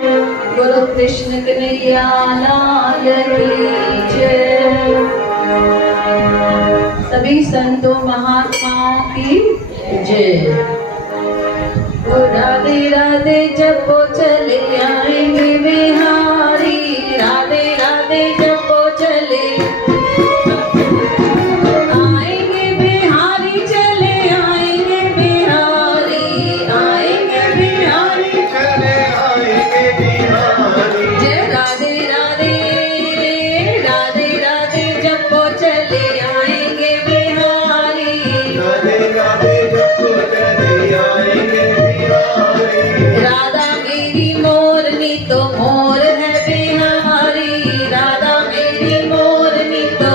गुरु कृष्ण कन्हैया लाल की जय। सभी संतों महात्माओं की जय। राधे राधे जपो चले आएंगे बिहारी, राधे राधे जपो चले आएंगे बिहारी, चले आएंगे बिहारी, आएंगे बिहारी, चले आएंगे बिहारी। जय राधे राधे, राधे राधे जपो चले आएंगे बिहारी, राधे राधे जपो चले आएंगे बिहारी। राधा मेरी मोरनी तो मोर है बिहारी, राधा मेरी मोरनी तो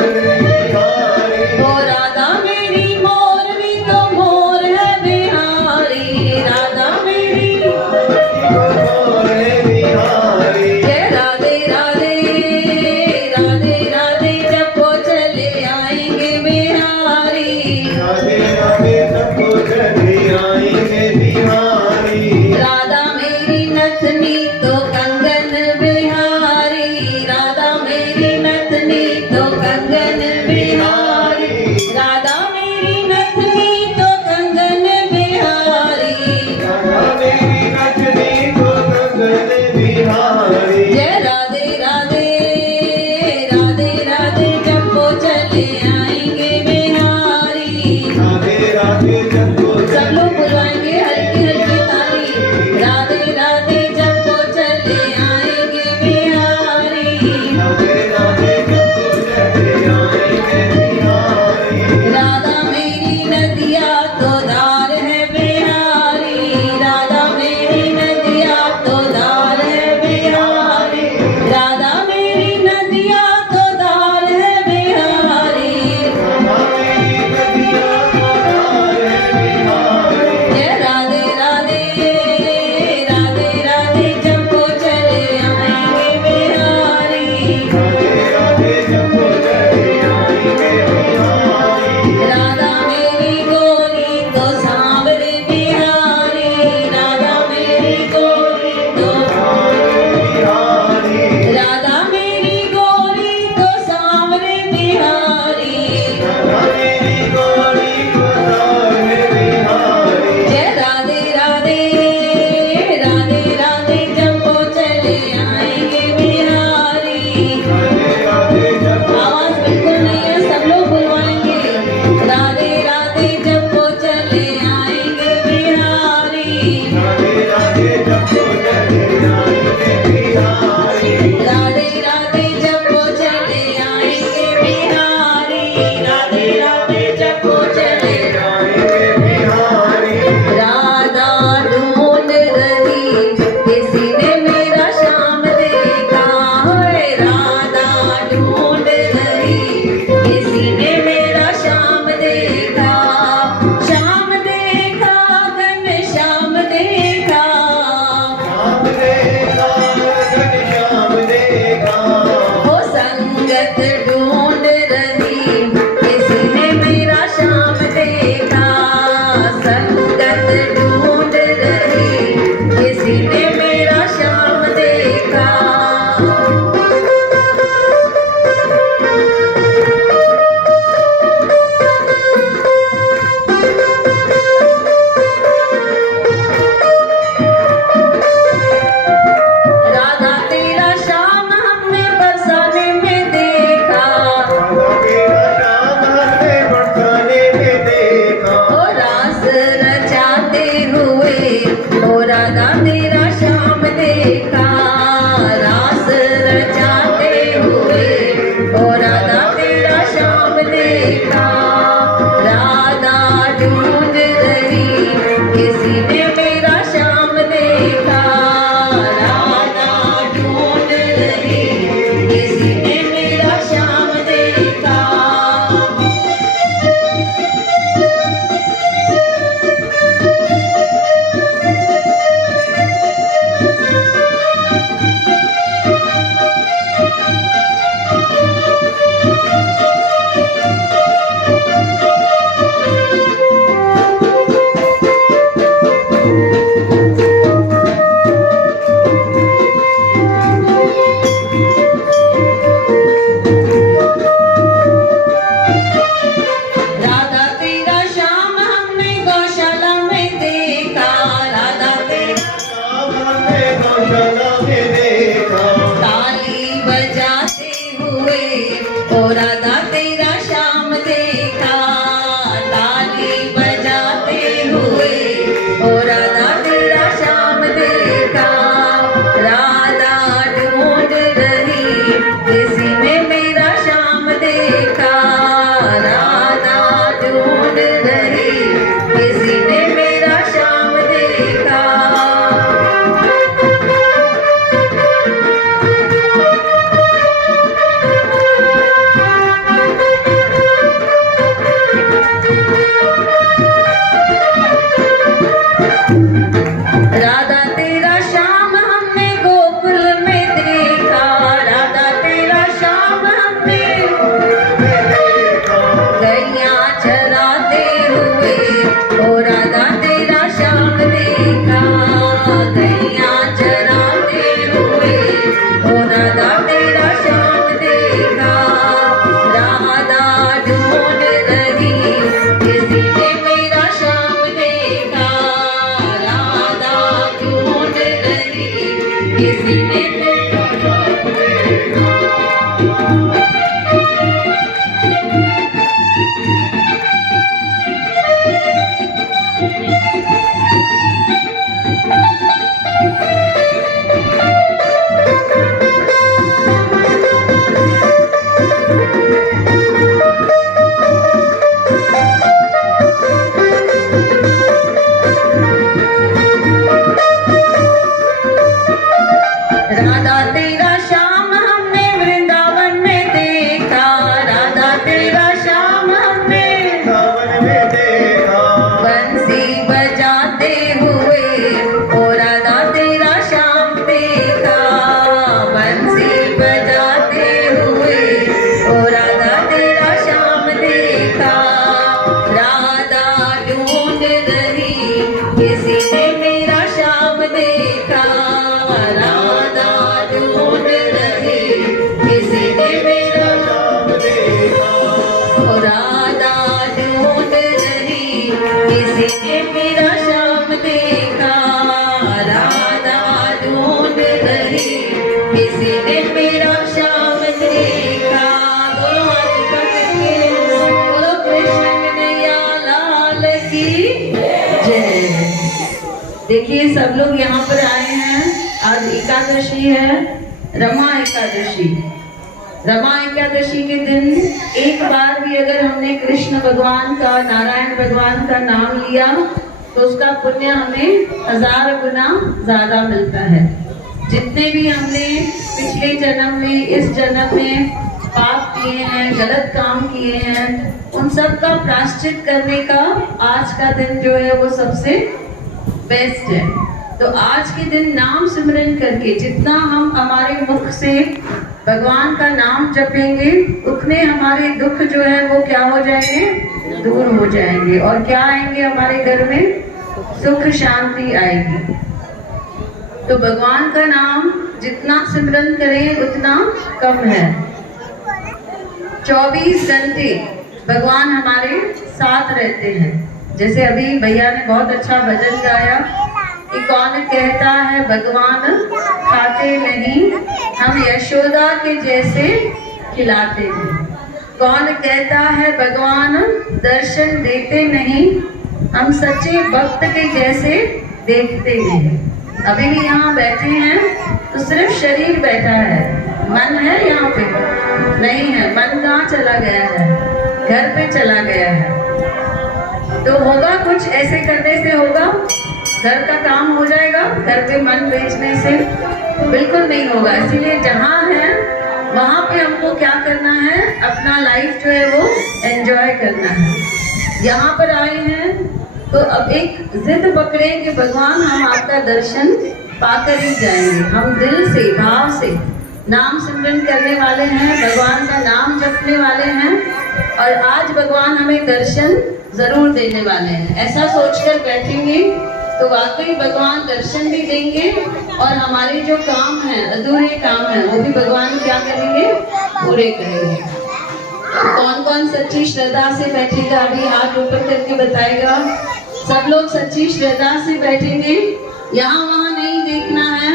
बिहारी। ओ राधा मेरी मोरनी तो मोर है बिहारी, राधा मेरी बोले बिहारी। जय राधे राधे, राधे राधे जपो चले आएंगे बिहारी, राधे राधे जपो चले आएंगे बिहारी। राधा मेरी नथनी तो कंगन बिहारी, राधा मेरी नथनी तो कंगन बिहारी, राधा मेरी नथनी तो कंगन बिहारी, राधा मेरी नचनी तो कंगन बिहारी। जय राधे राधे, राधे राधे जपो चले आएंगे बिहारी, राधे राधे जपो सब लोग बुलवाएंगे हल्की हल्की ताली, राधे राधे जपो चले आएंगे बिहारी, राधे राधे जपो चले आएंगे बिहारी। राधा मेरी नदिया तो धार है बिहारी, राधा मेरी नदिया तो धार है बिहारी, राधा मेरी नदिया तो धार है बिहारी, राधा मेरी नदिया तो धार है बिहारी। जय राधे राधे, राधे राधे जपो चले आएंगे बिहारी, राधे राधे जपो चले आएंगे बिहारी। राधा मेरी गोरी तो सांवरे बिहारी, राधा मेरी गोरी तो बिहारी। राधा मेरी गोरी तो सांवरे बिहारी, राधा मेरी गोरी को धार है बिहारी। जय राधे राधे, राधे राधे जपो चले आएंगे बिहारी, राधे राधे जपो आवाज बिल्कुल नहीं है, सब लोग बुलवाएंगे, राधे राधे जपो चले आएंगे बिहारी, राधे राधे जपो चले आएंगे बिहारी। राधे राधे जपो चले आएंगे बिहारी, राधे राधे जपो चले आएंगे बिहारी। राधा ढूंढ रही किसी ने मेरा श्याम देखा है, राधा ढूंढ रही किसी ने मेरा श्याम देखा, श्याम देखा घन श्याम देखा, श्याम देखा घनश्याम देखा। वो संगत ढूंढ रही किसी ने मेरा श्याम देखा, संगत ढूंढ रही किसी ने मेरा श्याम देखा, राधा तेरा श्याम हमने बरसाने में देखा, राधा तेरा श्याम हमने बरसाने में देखा। ओ रास ओ राधा तेरा श्याम देखा गैया चराते हुए, ओ राधा तेरा श्याम देखा, राधा ढूंढ रही किसी ने मेरा श्याम देखा, राधा ढूंढ रही किसी ने मेरा श्याम देखा। राधा तेरा श्याम हमने वृंदावन में देखा, राधा तेरा श्याम हमने सावन में देखा, बंसी बजाते हुए, ओ राधा तेरा श्याम देखा, बंसी बजाते हुए, ओ राधा तेरा श्याम देखा, राधा ढूंढ रही किसी ने मेरा श्याम देखा, राधा ढूंढ रही किसी ने मेरा श्याम देखा, ओ राधा ढूंढ रही किसी ने मेरा श्याम देखा, राधा ढूंढ रही किसी ने मेरा श्याम देखा। दोनों हाथ ऊपर करके बोलो कृष्ण कन्हैया लाल की जय। देखिए सब लोग यहाँ पर आए हैं, आज एकादशी है, रमा एकादशी। रमा एकादशी के दिन एक बार भी अगर हमने कृष्ण भगवान का, नारायण भगवान का नाम लिया तो उसका पुण्य हमें 1000 गुना ज्यादा मिलता है। जितने भी हमने पिछले जन्म में, इस जन्म में पाप किए हैं, गलत काम किए हैं, उन सब का प्रायश्चित करने का आज का दिन जो है वो सबसे बेस्ट है। तो आज के दिन नाम सिमरन करके जितना हम हमारे मुख से भगवान का नाम जपेंगे उतने हमारे दुख जो है वो क्या हो जाएंगे, दूर हो जाएंगे, और क्या आएंगे हमारे घर में, सुख शांति आएगी। तो भगवान का नाम जितना सिमरन करें उतना कम है। 24 घंटे भगवान हमारे साथ रहते हैं। जैसे अभी भैया ने बहुत अच्छा भजन गाया कि कौन कहता है भगवान खाते नहीं, हम यशोदा के जैसे खिलाते हैं। कौन कहता है भगवान दर्शन देते नहीं, हम सच्चे भक्त के जैसे देखते नहीं। अभी भी यहाँ बैठे हैं तो सिर्फ शरीर बैठा है, मन है यहाँ पे नहीं है। मन कहाँ चला गया है, घर पे चला गया है। तो होगा कुछ ऐसे करने से होगा, घर का काम हो जाएगा, घर पे मन बेचने से बिल्कुल नहीं होगा। इसीलिए जहाँ है वहाँ पे हमको क्या करना है, अपना लाइफ जो है वो एंजॉय करना है। यहाँ पर आए हैं तो अब एक जिद पकड़े कि भगवान हम आपका दर्शन पाकर ही जाएंगे। हम दिल से, भाव से नाम सिमरन करने वाले हैं, भगवान का नाम जपने वाले हैं, और आज भगवान हमें दर्शन जरूर देने वाले हैं। ऐसा सोचकर बैठेंगे तो वाकई भगवान दर्शन भी देंगे, और हमारे जो काम हैं, अधूरे काम हैं, वो भी भगवान क्या करेंगे, पूरे करेंगे। कौन कौन सच्ची श्रद्धा से बैठेगा, अभी हाथ ऊपर करके बताएगा। सब लोग सच्ची श्रद्धा से बैठेंगे, यहाँ वहाँ नहीं देखना है,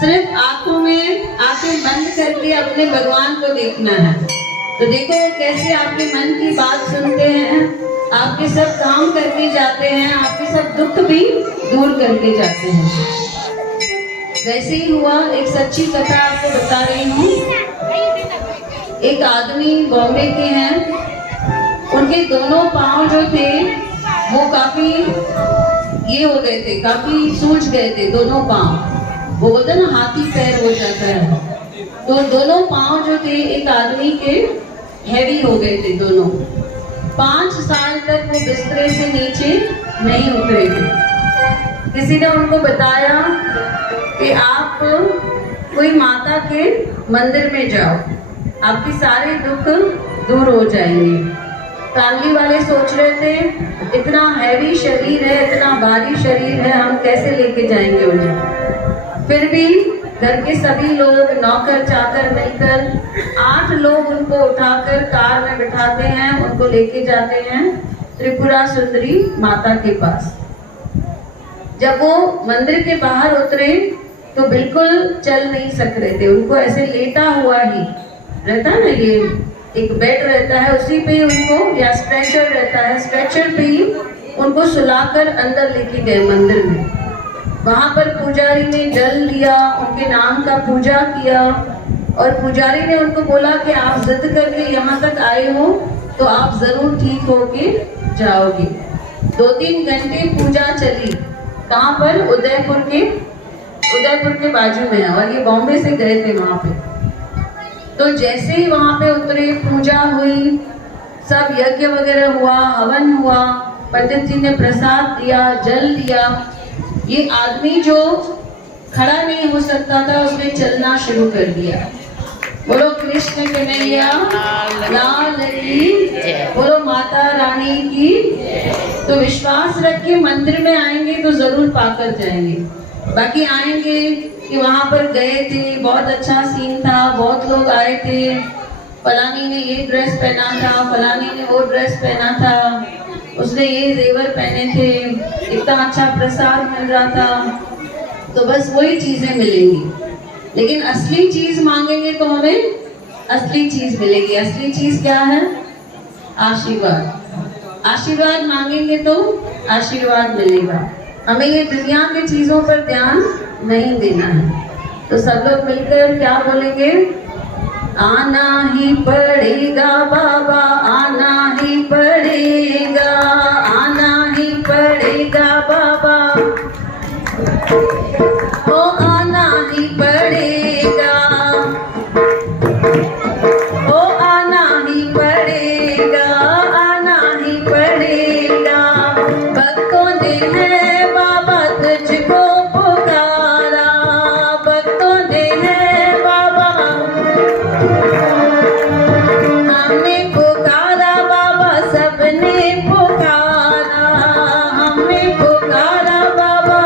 सिर्फ आंखों में आंखें बंद करके अपने भगवान को देखना है। तो देखो कैसे आपके मन की बात सुनते हैं, आपके सब काम करके जाते हैं, आपके सब दुख भी दूर करके जाते हैं। वैसे ही हुआ, एक सच्ची कथा आपको बता रही हूँ। एक आदमी बॉम्बे के हैं, उनके दोनों पांव जो थे वो काफी ये हो गए थे, काफी सूज गए थे दोनों पांव। वो बोलते ना हाथी पैर हो जाता है, तो दोनों पांव जो थे एक आदमी के हैवी हो गए थे दोनों। 5 साल तक वो बिस्तरे से नीचे नहीं उतरे थे। किसी ने उनको बताया कि आप कोई माता के मंदिर में जाओ, आपके सारे दुख दूर हो जाएंगे। फैमिली वाले सोच रहे थे इतना हैवी शरीर है, इतना भारी शरीर है, हम कैसे लेके जाएंगे उन्हें। फिर भी घर के सभी लोग नौकर चाकर मिलकर 8 लोग उनको उठाकर कार में बिठाते हैं, उनको लेके जाते हैं त्रिपुरा सुंदरी माता के पास। जब वो मंदिर के बाहर उतरे तो बिल्कुल चल नहीं सक रहे थे, उनको ऐसे लेटा हुआ ही रहता ना, ये एक बेड रहता है उसी पे ही उनको, या स्ट्रेचर रहता है, स्ट्रेचर पे ही उनको सुलाकर अंदर लेके गए मंदिर में। वहां पर पुजारी ने जल लिया, उनके नाम का पूजा किया और पुजारी ने उनको बोला कि आप जिद करके यहाँ तक आए हो तो आप जरूर ठीक होके जाओगे। 2-3 घंटे पूजा चली। कहाँ पर? उदयपुर के बाजू में है, और ये बॉम्बे से गए थे वहां पे। तो जैसे ही वहां पे उतरे, पूजा हुई, सब यज्ञ वगैरह हुआ, हवन हुआ, पंडित जी ने प्रसाद दिया, जल दिया। ये आदमी जो खड़ा नहीं हो सकता था उसने चलना शुरू कर दिया। बोलो कृष्ण कन्हैया लाल की, बोलो माता रानी की। तो विश्वास रख के मंदिर में आएंगे तो जरूर पाकर जाएंगे। बाकी आएंगे कि वहां पर गए थे, बहुत अच्छा सीन था, बहुत लोग आए थे, फलानी ने ये ड्रेस पहना था, फलानी ने वो ड्रेस पहना था, उसने ये जेवर पहने थे, इतना अच्छा प्रसाद मिल रहा था, तो बस वही चीजें मिलेंगी। लेकिन असली चीज मांगेंगे तो हमें असली चीज मिलेगी। असली चीज क्या है? आशीर्वाद। आशीर्वाद मांगेंगे तो आशीर्वाद मिलेगा। हमें ये दुनिया की चीजों पर ध्यान नहीं देना है। तो सब लोग मिलकर क्या बोलेंगे? आना ही पड़ेगा बाबा, आना ही पड़ेगा, आना ही पड़ेगा बाबा, ओ आना ही पड़ेगा, ओ आना ही पड़ेगा, आना ही पड़ेगा। भक्तों ने है बाबा तुझको पुकारा, भक्तों ने है बाबा, हमने पुकारा बाबा, सबने पुकारा, हमने पुकारा बाबा।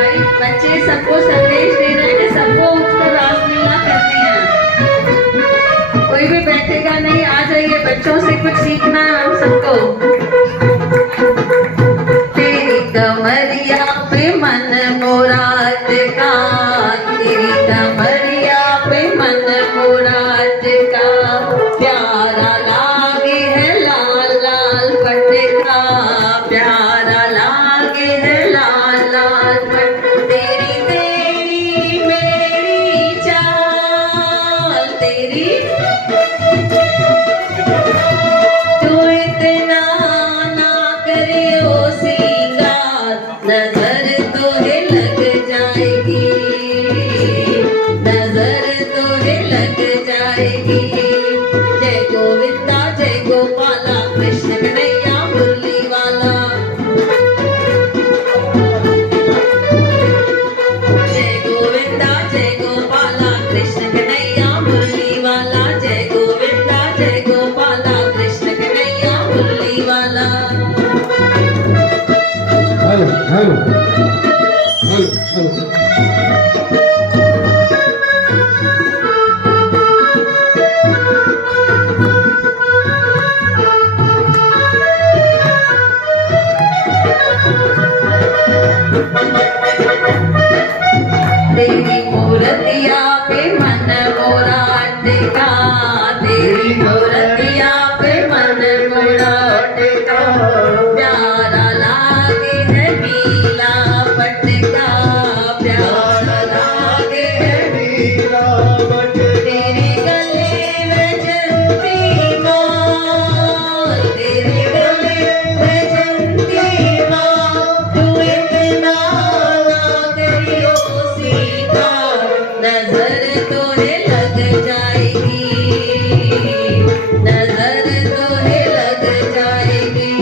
भाई बच्चे सबको संदेश दे रहे हैं कि सबको उठकर रासलीला करनी है। कोई भी बैठेगा नहीं, आ जाइए, बच्चों से कुछ सीखना है हम सबको। तेरी कमरिया पे मन मुराद का, तेरी कमरिया पे मन मुराद का, प्यारा लागे है लाल लाल पटका, प्यारा लागे है लाल लाल पट। तेरी तेरी मेरी चाल, तेरी तू इतना ना करियो सिंगार, नजर तोहे लग जाएगी, नजर तोहे लग जाएगी। जय गोविंदा जय गोपाला, कृष्ण कन्हैया मुरली वाला। जय गोविंदा जय गोपाला, कृष्ण कन्हैया मुरली वाला। जय गोविंदा जय गोपाला, कृष्ण कन्हैया मुरली वाला। Hello hello hello hello. तेरी मूर्तिया पे मन मोरा अटका, तेरी मूर्तिया पे मन मोरा अटका, प्यारा लागे है नीला पटका, प्यारा लागे है नीला बट तेरे गले में जंती माल, तेरे गले में जंती माल, तू इतना ना करियो सिंगार, नजर तोहे लग जाएगी, नजर तोहे लग जाएगी।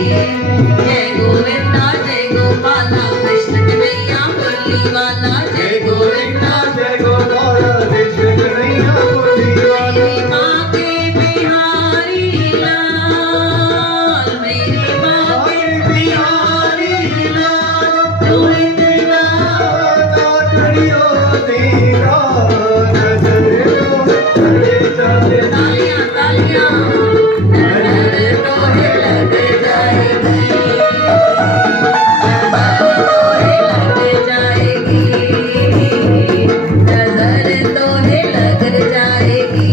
जय गोविंदा जय गोपाला, कृष्ण कन्हैया मुरली वाला। जय गोविंदा जय गोपाला, कृष्ण कन्हैया मुरली वाला। मेरी माँ के बिहारी लाल, मेरी माँ के बिहारी लाल, तू इतना ना करियो सिंगार, नजर तोहे लग जाएगी। तालियां तालियां, नजर तोहे लग जाएगी, नजर तोहे लग जाएगी, नजर तोहे लग जाएगी।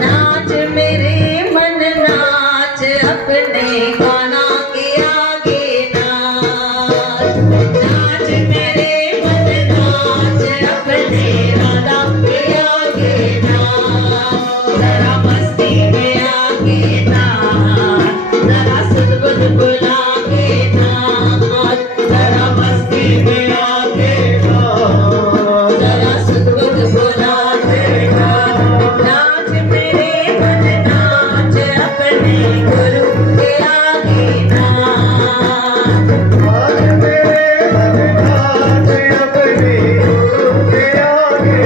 नाच मेरे मन नाच, अपने गाना के आगे नाच, नाच मेरे मन नाच, अपने राधा के आगे नाच, जरा मस्ती में आगे नाच, जरा सुध बुध बुला के नाच, जरा मस्ती में आगे नाच, जरा सुध बुध बुला के नाच, नाच मेरे मन नाच, अपने गुरु के आगे नाच। आज मेरे मन नाच, अपने गुरु के आगे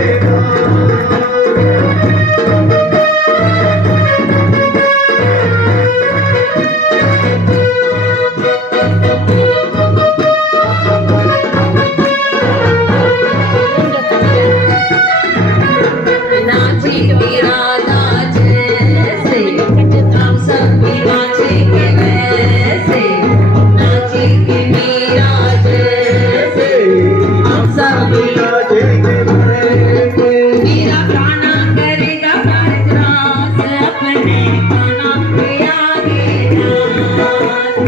नाची राधा जैसे, हम सब भी नाचेंगे वैसे, नाची मीरा जैसे, हम सब भी। मेरा गाना करेगा भारत रास, अपने गाना के आगे नाच।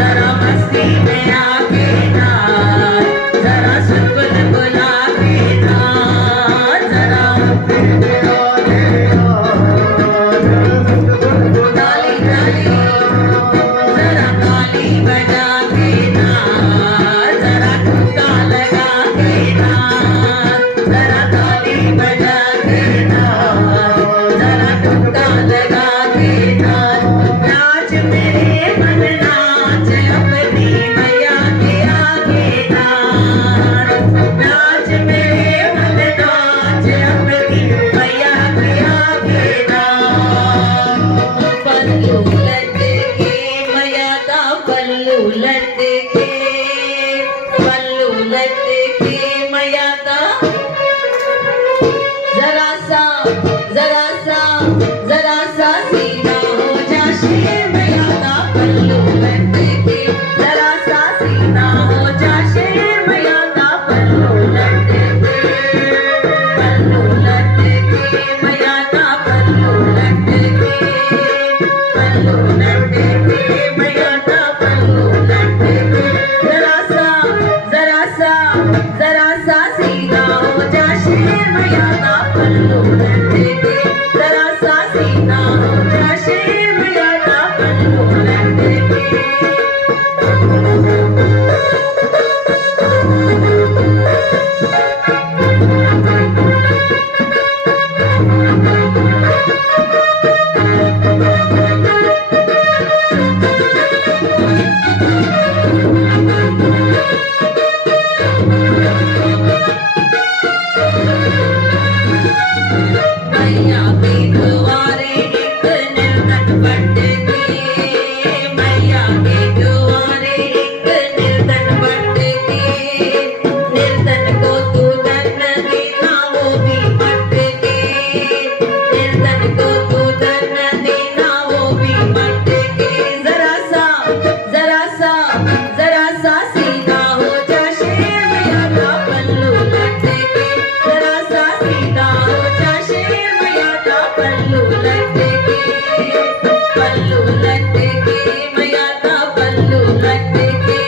जरा मस्ती में आके नाच, जरा सुन बुला के नाच, जरा ताली ताली, जरा ताली बजा के नाच, जरा ठुमका लगा के नाच, जरा ताली बजा के नाच, जरा ठुमका लगा के नाच, नाच मेरे मन नाच अपनी मैया के आगे नाच, नाच मेरे मन नाच अपनी मैया के आगे नाच। पल्लू लटके मैया का पल्लू लटके, पल्लू लटके मैया का, जरा सा जरा सा जरा सा सीधा हो जा शेर मैया का पल्लू लटके, जरा सा सीधा हो जा शेर मैया का पल्लू लटके, पल्लू लटके मैया का पल्लू लटके, पल्लू लटके मैया का पल्लू लटके, जरा सा जरा सा जरा सा सीधा हो जा शेर मैया का पल्लू लटके, जरा सा सीधा हो जा शेर मैया का पल्लू लटके। मैया के द्वारे एक निर्धन भटके, मैया के द्वारे एक निर्धन भटके, निर्धन को तू धन देना वो भी भटके, निर्धन को तू धन देना वो भी भटके, जरा सा जरा सा जरा सा सीधा हो जा शेर मैया का पल्लू लटके, जरा सा सीधा हो जा शेर मैया का पल्लू लटके, पल्लू लटके मैया का पल्लू लटके,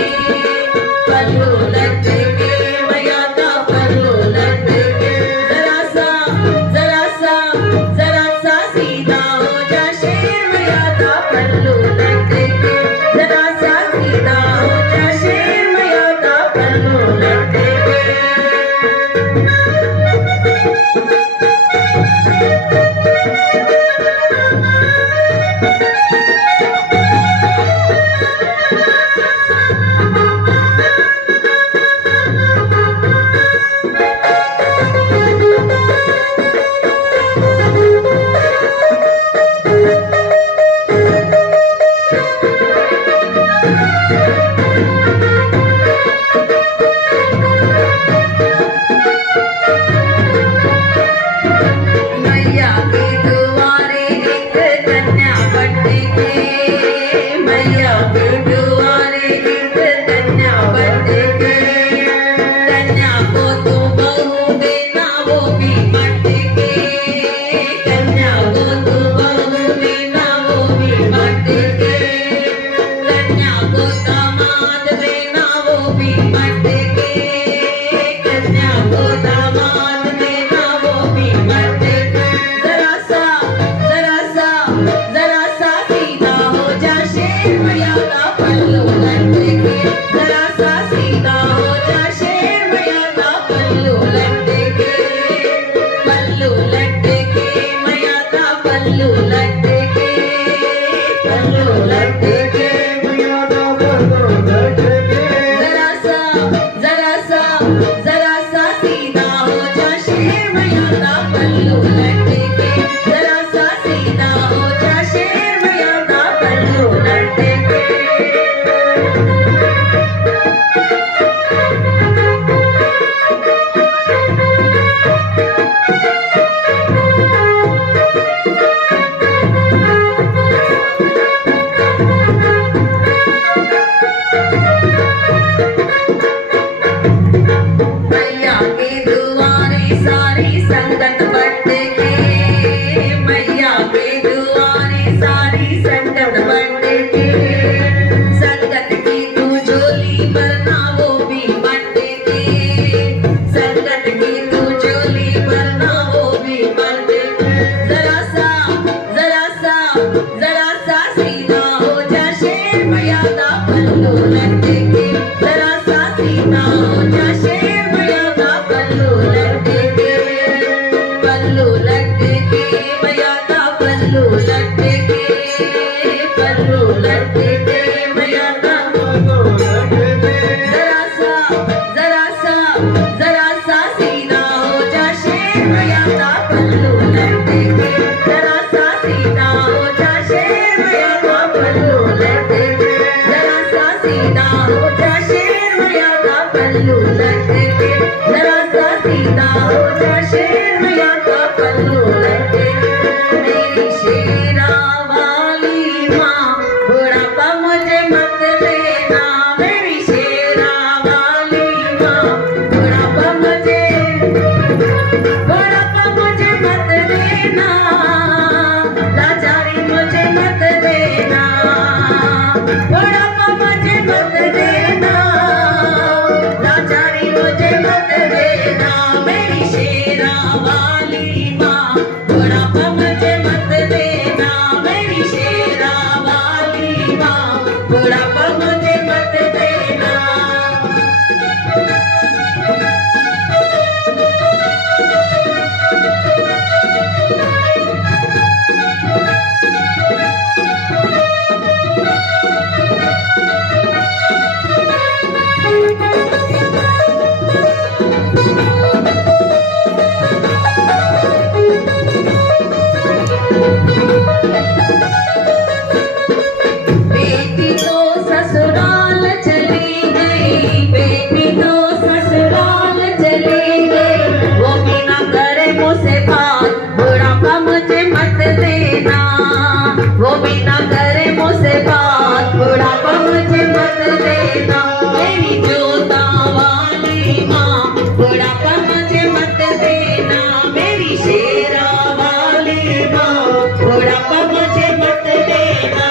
पल्लू लटके मैया का पल्लू लटके, जरा सा जरा सा जरा सा सीधा हो जा शेर मैया का पल्लू लटके, जरा सा सीधा हो जा शेर मैया का पल्लू लटके। मैया के द्वारे एक कन्या भटके, मैया के द्वारे एक कन्या भटके, कन्या को तू बहू देना वो भी भटके, कन्या को तू बहू देना वो भी भटके, कन्या को दामाद देना वो भी भटके, कन्या को दामाद देना वो भी भटके, जरा सा जरा सा जरा सा सीधा हो जा शेर मैया का पल्लू लटके, जरा सा सीधा हो जा शेर मैया का पल्लू लटके, पल्लू लटके मैया का पल्लू लटके, पल्लू लटके मैया का पल्लू लटके, जरा सा जरा सा जरा सा सीधा हो जा शेर मैया का पल्लू लटके, जरा सा सीधा हो जा शेर मैया का पल्लू लटके। हो जा शेर मैया का पल्लू लटके, जरा सा सीधा हो जा शेर मैया का पल्लू लटके। मेरी शेरा वाली माँ बुढ़ापा मुझे मत देना, मेरी शेरा वाली माँ बुढ़ापा मुझे मत देना, लाचारी मुझे मत देना, बुढ़ापा मुझे मत देना, लाचारी मुझे मत देना। मेरी शेरा वाली माँ बुढ़ापा मुझे मत देना, मेरी शेरा वाली माँ बुढ़ापा मुझे मत देना। बेटी तो ससुराल चली गई, बेटी तो ससुराल चली गई, वो भी ना करे मुझसे बात, बुढ़ापा मुझे मत देना, वो भी ना करे मुझसे बात, बुढ़ापा मुझे मत देना। मेरी जोता वाली माँ बुढ़ापा मुझे मत देना, मेरी शेरा वाली माँ बुढ़ापा मुझे मत देना।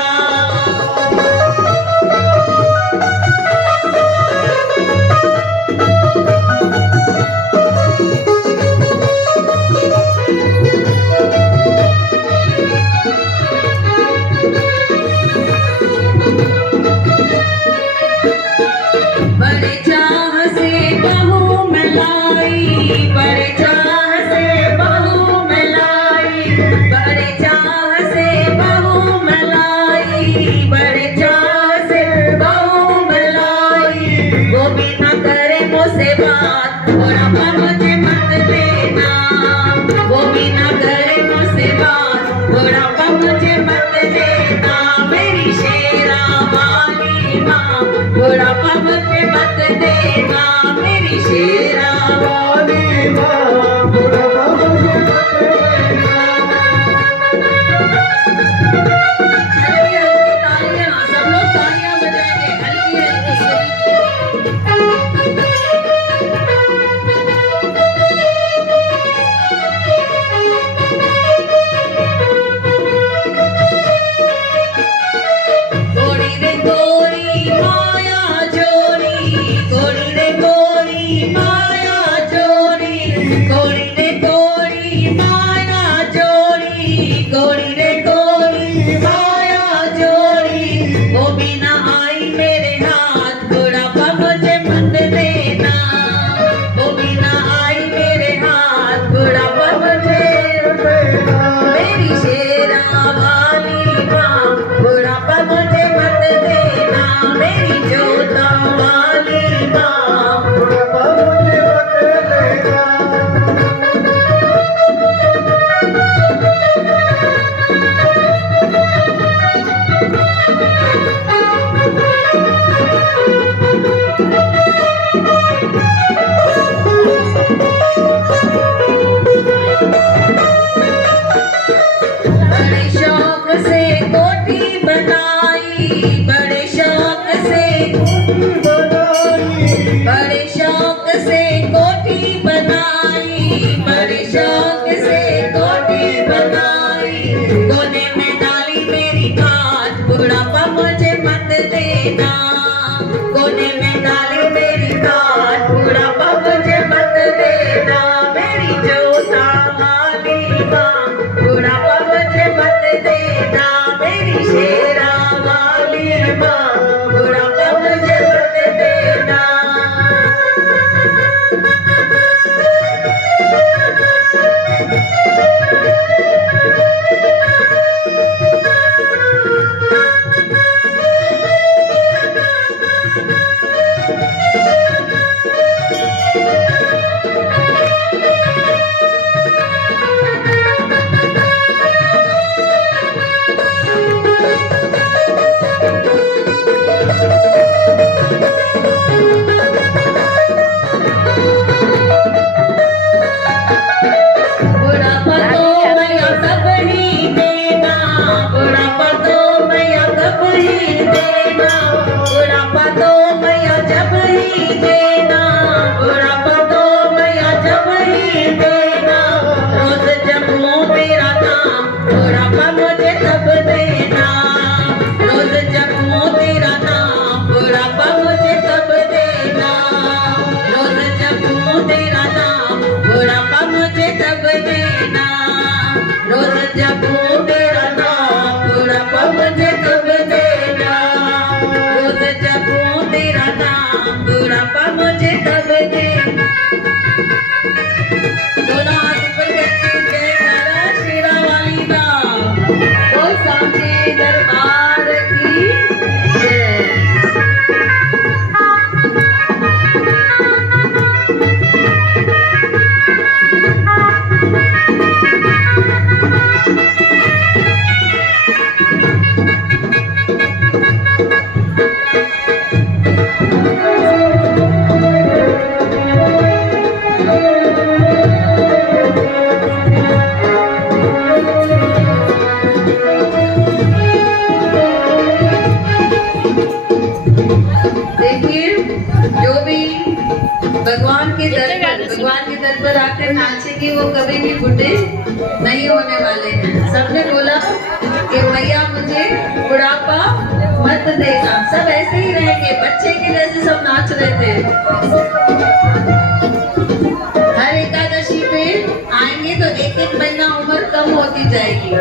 बड़े चाह से बहू में लाई, बड़े चाह से बहू में लाई, बड़े चाह से बहू में लाई, बड़े चाह से बहू में लाई, वो भी ना करे मुझसे बात, बुढ़ापा मुझे मत देना, वो भी ना करे मुझसे बात, बुढ़ापा मुझे मत देना। मेरी शेरा वाली माँ बुढ़ापा मुझे मत देना, मेरी शेरा वाली माँ बुढ़ापा मुझे मत देना। हल्की हल्की तालियां, सब लोग तालियां बजाएंगे, हल्की हल्की। गोरी रे गोरी माया जोड़ी, गोरी रे गोरी माया जोड़ी, गोरी रे गोरी माया जोड़ी, गोरी रे गोरी माया जोड़ी, वो भी ना आई मेरे हाथ, बुढ़ापा मुझे मत देना, वो भी ना आई मेरे हाथ, बुढ़ापा मुझे मेरी शेरा वाली माँ बुढ़ापा मुझे मत देना, मेरी जोता वाली माँ बुढ़ापा मुझे मत देना। बड़े शौक से कोठी बनाई, बड़े शौक से, बड़े शौक से कोठी बनाई, बड़े शौक से कोठी बनाई, कोने में डाली मेरी खाट, बुढ़ापा मुझे मत देना, कोने में डाली मेरी खाट, बुढ़ापा मुझे मत देना। मेरी जोता वाली माँ बुढ़ापा मुझे मत देना, मेरी शेरा वाली माँ बुढ़ापा मुझे मत देना। नाम बुढ़ापा मुझे तब दे। दोनों हाथ ऊपर करके जयकारा शेरा वाली दा बोल सामने दरबार की जय। देखिए जो भी भगवान के दर पर आकर नाचेंगे वो कभी भी बूढ़े नहीं होने वाले हैं। सबने बोला कि भैया मुझे बुढ़ापा मत देना। सब ऐसे ही रहेंगे, बच्चे के जैसे सब नाच रहे थे। हर एकादशी पे आएंगे तो एक एक महीना उम्र कम होती जाएगी।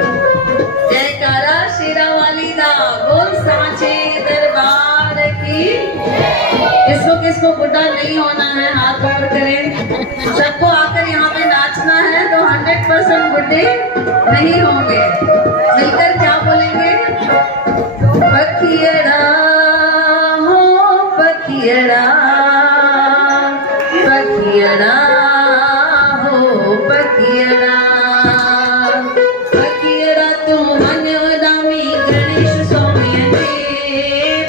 जयकारा शेरा वाली दा बोल सांचे दरबार की। किसको बुढ़ा नहीं होना है हाथ ऊपर करें। सबको आकर यहाँ पे नाचना है तो 100% बुढ़े नहीं होंगे। मिलकर क्या बोलेंगे? पखियड़ा हो पखियड़ा, पखियड़ा हो पखियड़ा, पखियड़ा तू मन वदामी गणेश स्वामी दे,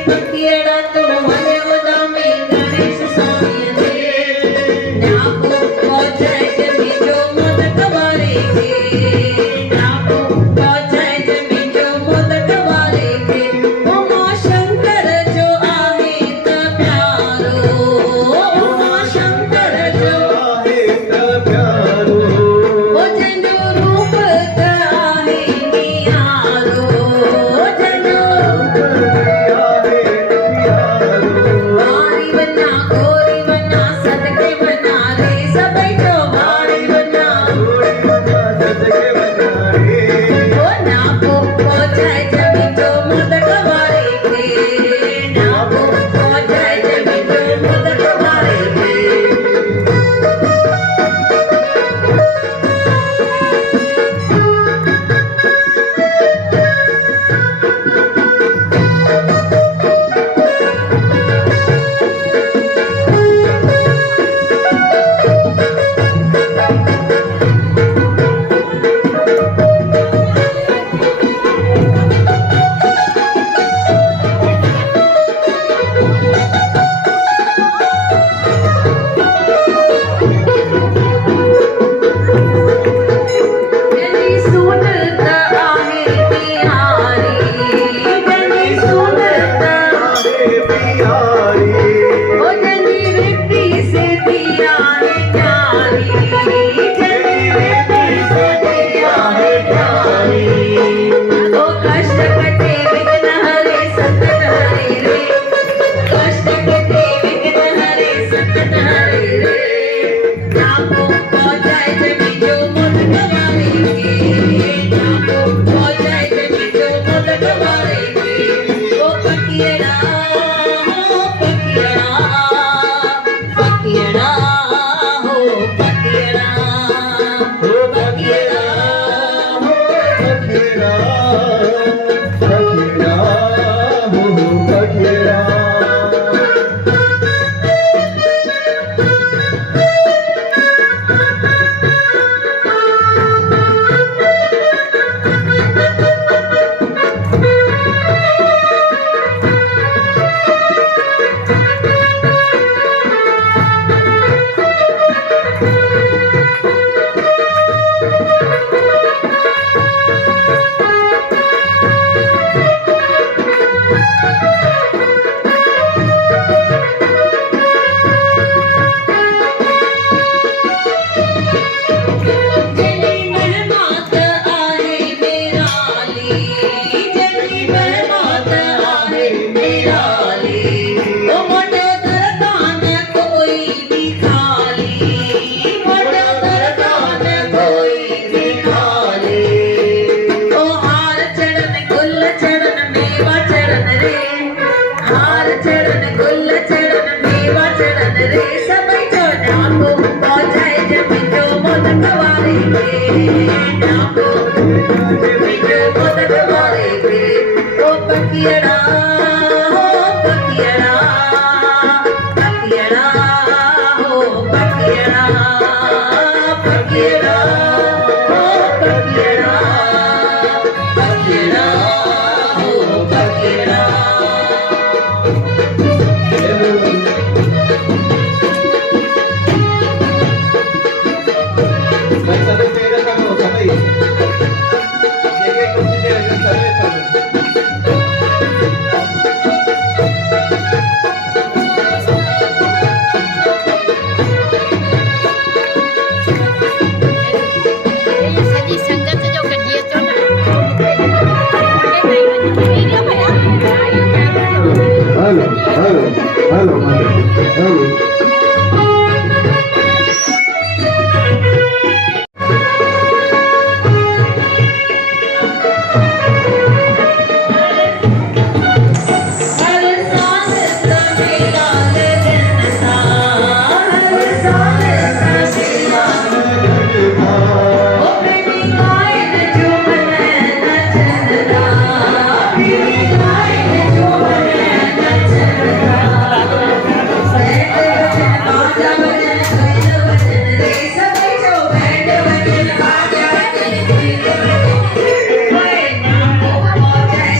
पखियड़ा तू मन वदामी गणेश स्वामी दे। न्यापो पहुंचाए जमी जो मोदक वाले के, न्यापो पहुंचाए जमी जो मोदक वाले के। उमा शंकर जो आहे त प्यारो हेलो हेलो हर साल सवेरा लगन था हर साल सवेरा ओ मेरी गायन झूमन नचनदा मेरी गायन झूमन नचनदा बैंड वजन बाजा वजन कोयल वजन रे सभी जो बैंड वजन बाजा वजन कोयल वजन ओए नाम हो जाए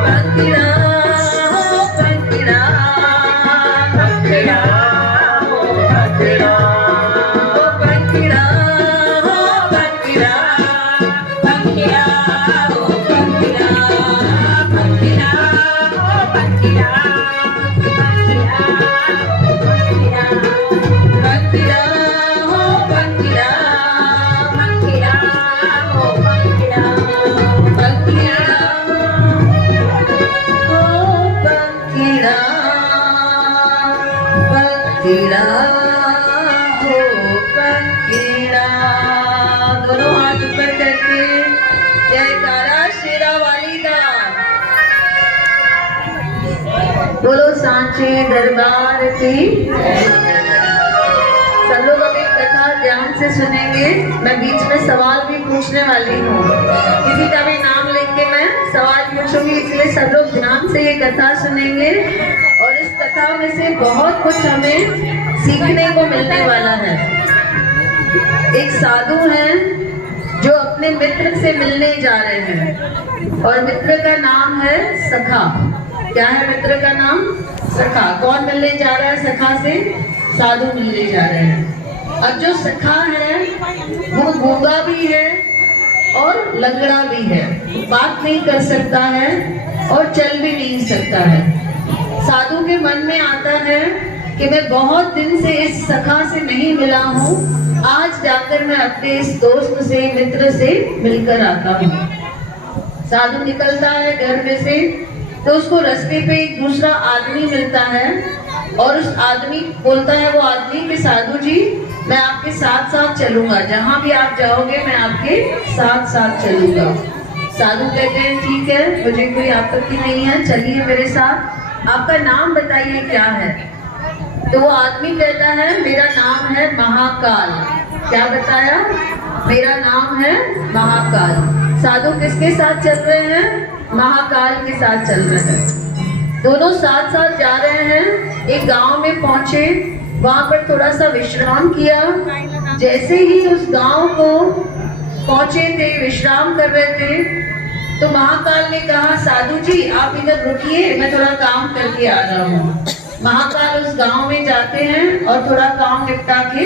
पंखिड़ा हो पंखिड़ा, पंखिड़ा हो पंखिड़ा, ओ पंखिड़ा हो पंखिड़ा, पंखिड़ा हो पंखिड़ा, पंखिड़ा हो पंखिड़ा, पंखिड़ा हो पंखिड़ा, पंखिड़ा हो पंखिड़ा, पंखिड़ा हो पंखिड़ा, पंखिड़ा हो पंखिड़ा, पंखिड़ा हो पंखिड़ा। दोनों हाथ ऊपर करके जयकारा शेरा वाली दा। बोलो सांचे दरबार की। सब लोग अभी कथा ध्यान से सुनेंगे। मैं बीच में सवाल भी पूछने वाली हूँ, किसी का भी नाम लेके मैं सवाल पूछूंगी, इसलिए सब लोग ध्यान से ये कथा सुनेंगे और इस कथा में से बहुत कुछ हमें सीखने को मिलने वाला है। एक साधु हैं जो अपने मित्र से मिलने जा रहे हैं और मित्र का नाम है सखा। क्या है मित्र का नाम? सखा। कौन मिलने जा रहा है सखा से? साधु मिलने जा रहे हैं। अब जो सखा है वो गूंगा भी है और लंगड़ा भी है, बात नहीं कर सकता है और चल भी नहीं सकता है। साधु के मन में आता है कि मैं बहुत दिन से इस सखा से नहीं मिला हूँ, आज जाकर मैं अपने इस दोस्त से मित्र से मिलकर आता हूँ। साधु निकलता है घर में से तो उसको रास्ते पे एक दूसरा आदमी मिलता है और उस आदमी बोलता है, वो आदमी कि साधु जी मैं आपके साथ साथ चलूंगा, जहां भी आप जाओगे मैं आपके साथ साथ चलूंगा। साधु कहते हैं ठीक है, मुझे कोई आपत्ति नहीं है, चलिए मेरे साथ। आपका नाम बताइए क्या है? तो वो आदमी कहता है मेरा नाम है महाकाल। क्या बताया? मेरा नाम है महाकाल। साधु किसके साथ चल रहे हैं? महाकाल के साथ चल रहे हैं। दोनों साथ साथ जा रहे हैं। एक गांव में पहुंचे, वहां पर थोड़ा सा विश्राम किया। जैसे ही उस गांव को पहुंचे थे, विश्राम कर रहे थे, तो महाकाल ने कहा साधु जी आप इधर रुकिए, मैं थोड़ा काम करके आ रहा हूँ। महाकाल उस गांव में जाते हैं और थोड़ा काम निपटा के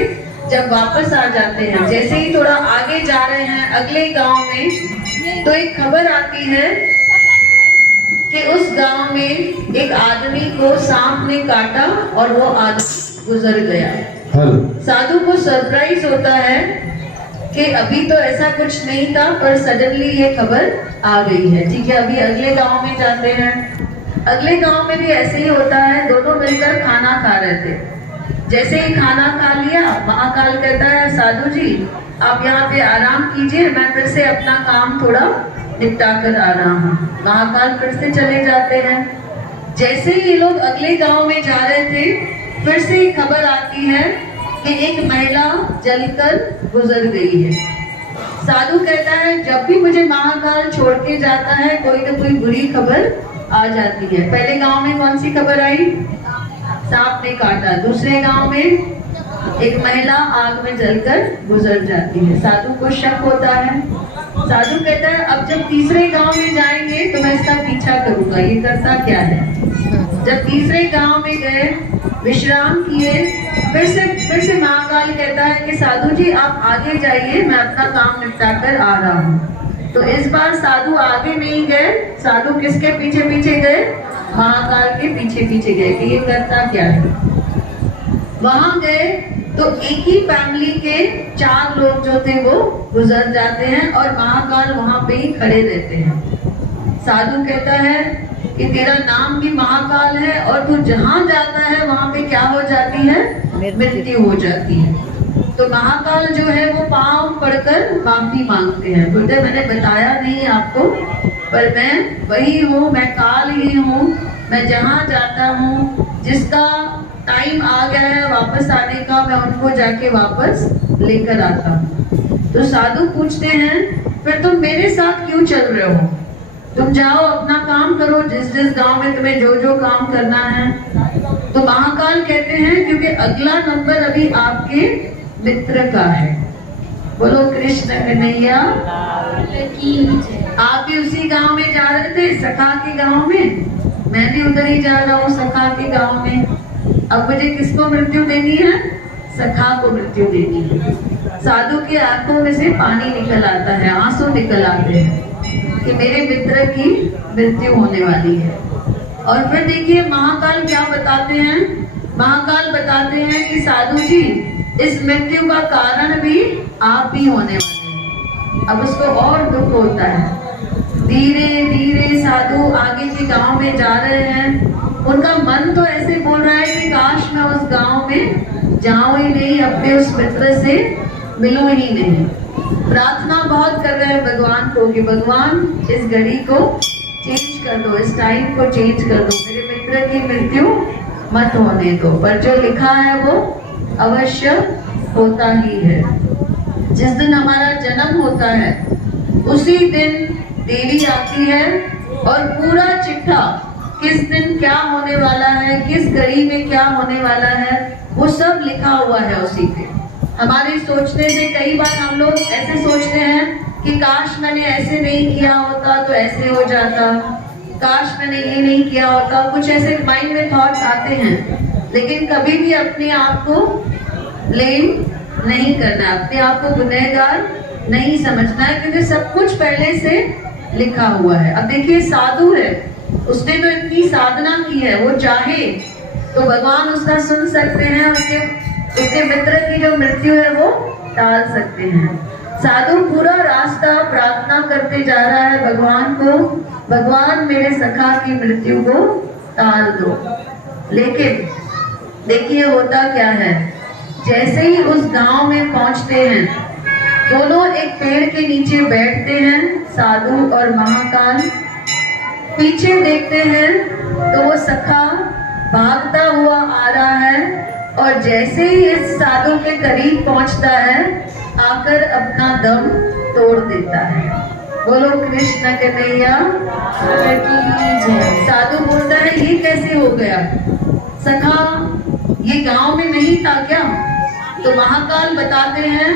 जब वापस आ जाते हैं, जैसे ही थोड़ा आगे जा रहे हैं अगले गांव में, तो एक खबर आती है कि उस गांव में एक आदमी को सांप ने काटा और वो आदमी गुजर गया। साधु को सरप्राइज होता है कि अभी तो ऐसा कुछ नहीं था, पर सडनली ये खबर आ गई है। ठीक है, अभी अगले गांव में जाते हैं। अगले गांव में भी ऐसे ही होता है, दोनों मिलकर खाना खा रहे थे। जैसे ही खाना खा लिया, महाकाल कहता है साधु जी आप यहाँ पे आराम कीजिए, मैं फिर से अपना काम थोड़ा निपटा कर आ रहा हूँ। महाकाल फिर से चले जाते हैं। जैसे ही ये लोग अगले गांव में जा रहे थे, फिर से खबर आती है कि एक महिला जलकर गुजर गई है। साधु कहता है जब भी मुझे महाकाल छोड़ के जाता है कोई ना कोई बुरी खबर आ जाती है। पहले गांव में कौन सी खबर आई? सांप ने काटा। दूसरे गांव में एक महिला आग में जलकर गुजर जाती है। साधु को शक होता है। साधु कहता है अब जब तीसरे गांव में जाएंगे तो मैं इसका पीछा करूंगा, ये करता क्या है। जब तीसरे गांव में गए, विश्राम किए, फिर से महाकाल कहता है कि साधु जी आप आगे जाइए, मैं अपना काम निपटा कर आ रहा हूँ। तो इस बार साधु आगे नहीं गए, साधु किसके पीछे पीछे गए? महाकाल के पीछे पीछे गए कि ये करता क्या है। वहां गए तो एक ही फैमिली के 4 लोग जो थे वो गुजर जाते हैं और महाकाल वहां पे ही खड़े रहते हैं। साधु कहता है कि तेरा नाम भी महाकाल है और तू जहां जाता है वहां पे क्या हो जाती है? मृत्यु हो जाती है। तो महाकाल जो है वो पांव पड़कर माफी मांगते हैं, बोलते मैंने बताया नहीं आपको, पर मैं वही हूँ, मैं काल ही हूँ, मैं जहाँ जाता हूँ, जिसका टाइम आ गया है वापस आने का, मैं उनको जाके वापस लेकर आता हूँ। तो साधु पूछते हैं फिर तुम मेरे साथ क्यों चल रहे हो? तुम जाओ अपना काम करो, जिस जिस गांव में तुम्हें जो जो काम करना है। तो महाकाल कहते हैं क्योंकि अगला नंबर अभी आपके मित्र का है। बोलो कृष्ण कन्हैया की जय। आप भी उसी गांव में जा रहे थे, सखा के गांव में, मैं भी उधर ही जा रहा हूँ सखा के गांव में। अब मुझे किसको मृत्यु देनी है? सखा को मृत्यु देनी है। साधु के आंखों में से पानी निकल आता है, आंसू निकल आते हैं कि मेरे मित्र की मृत्यु होने वाली है। और फिर देखिए महाकाल क्या बताते हैं, महाकाल बताते हैं कि साधु जी इस मृत्यु का कारण भी आप ही होने वाले हैं। अब उसको और दुख होता है। धीरे धीरे साधु आगे के गांव में जा रहे हैं। उनका मन तो ऐसे बोल रहा है कि काश मैं उस गांव में जाऊं ही नहीं, अपने उस मित्र से मिलूं ही नहीं। प्रार्थना बहुत कर रहे हैं भगवान को कि भगवान इस घड़ी को चेंज कर दो, इस टाइम को चेंज कर दो, मेरे मित्र की मृत्यु मत होने दो। पर जो लिखा है वो अवश्य होता ही है। जिस दिन हमारा जन्म होता है उसी दिन देवी आती है और पूरा चिट्ठा किस दिन क्या होने वाला है, किस घड़ी में क्या होने वाला है, वो सब लिखा हुआ है उसी पे। हमारे सोचने से कई बार हम लोग ऐसे सोचते हैं कि काश मैंने ऐसे नहीं किया होता तो ऐसे हो जाता, काश मैंने ये नहीं किया होता, कुछ ऐसे माइंड में थॉट्स आते हैं। लेकिन कभी भी अपने आप को ब्लेम नहीं करना, अपने आप को गुनहगार नहीं समझना है, क्योंकि सब कुछ पहले से लिखा हुआ है। अब देखिए साधु है, उसने तो इतनी साधना की है, वो चाहे तो भगवान उसका सुन सकते हैं, उसके मित्र की जो मृत्यु है वो टाल सकते हैं। साधु पूरा रास्ता प्रार्थना करते जा रहा है भगवान को, भगवान मेरे सखा की मृत्यु को टाल दो। लेकिन देखिए होता क्या है, जैसे ही उस गांव में पहुंचते हैं, दोनों एक पेड़ के नीचे बैठते हैं, साधु और महाकाल। पीछे देखते हैं तो वो सखा भागता हुआ आ रहा है और जैसे ही इस साधु के करीब पहुंचता है, आकर अपना दम तोड़ देता है। बोलो कृष्ण कन्हैया की जय। साधु बोलता है ये कैसे हो गया, सखा ये गांव में नहीं था क्या? तो महाकाल बताते हैं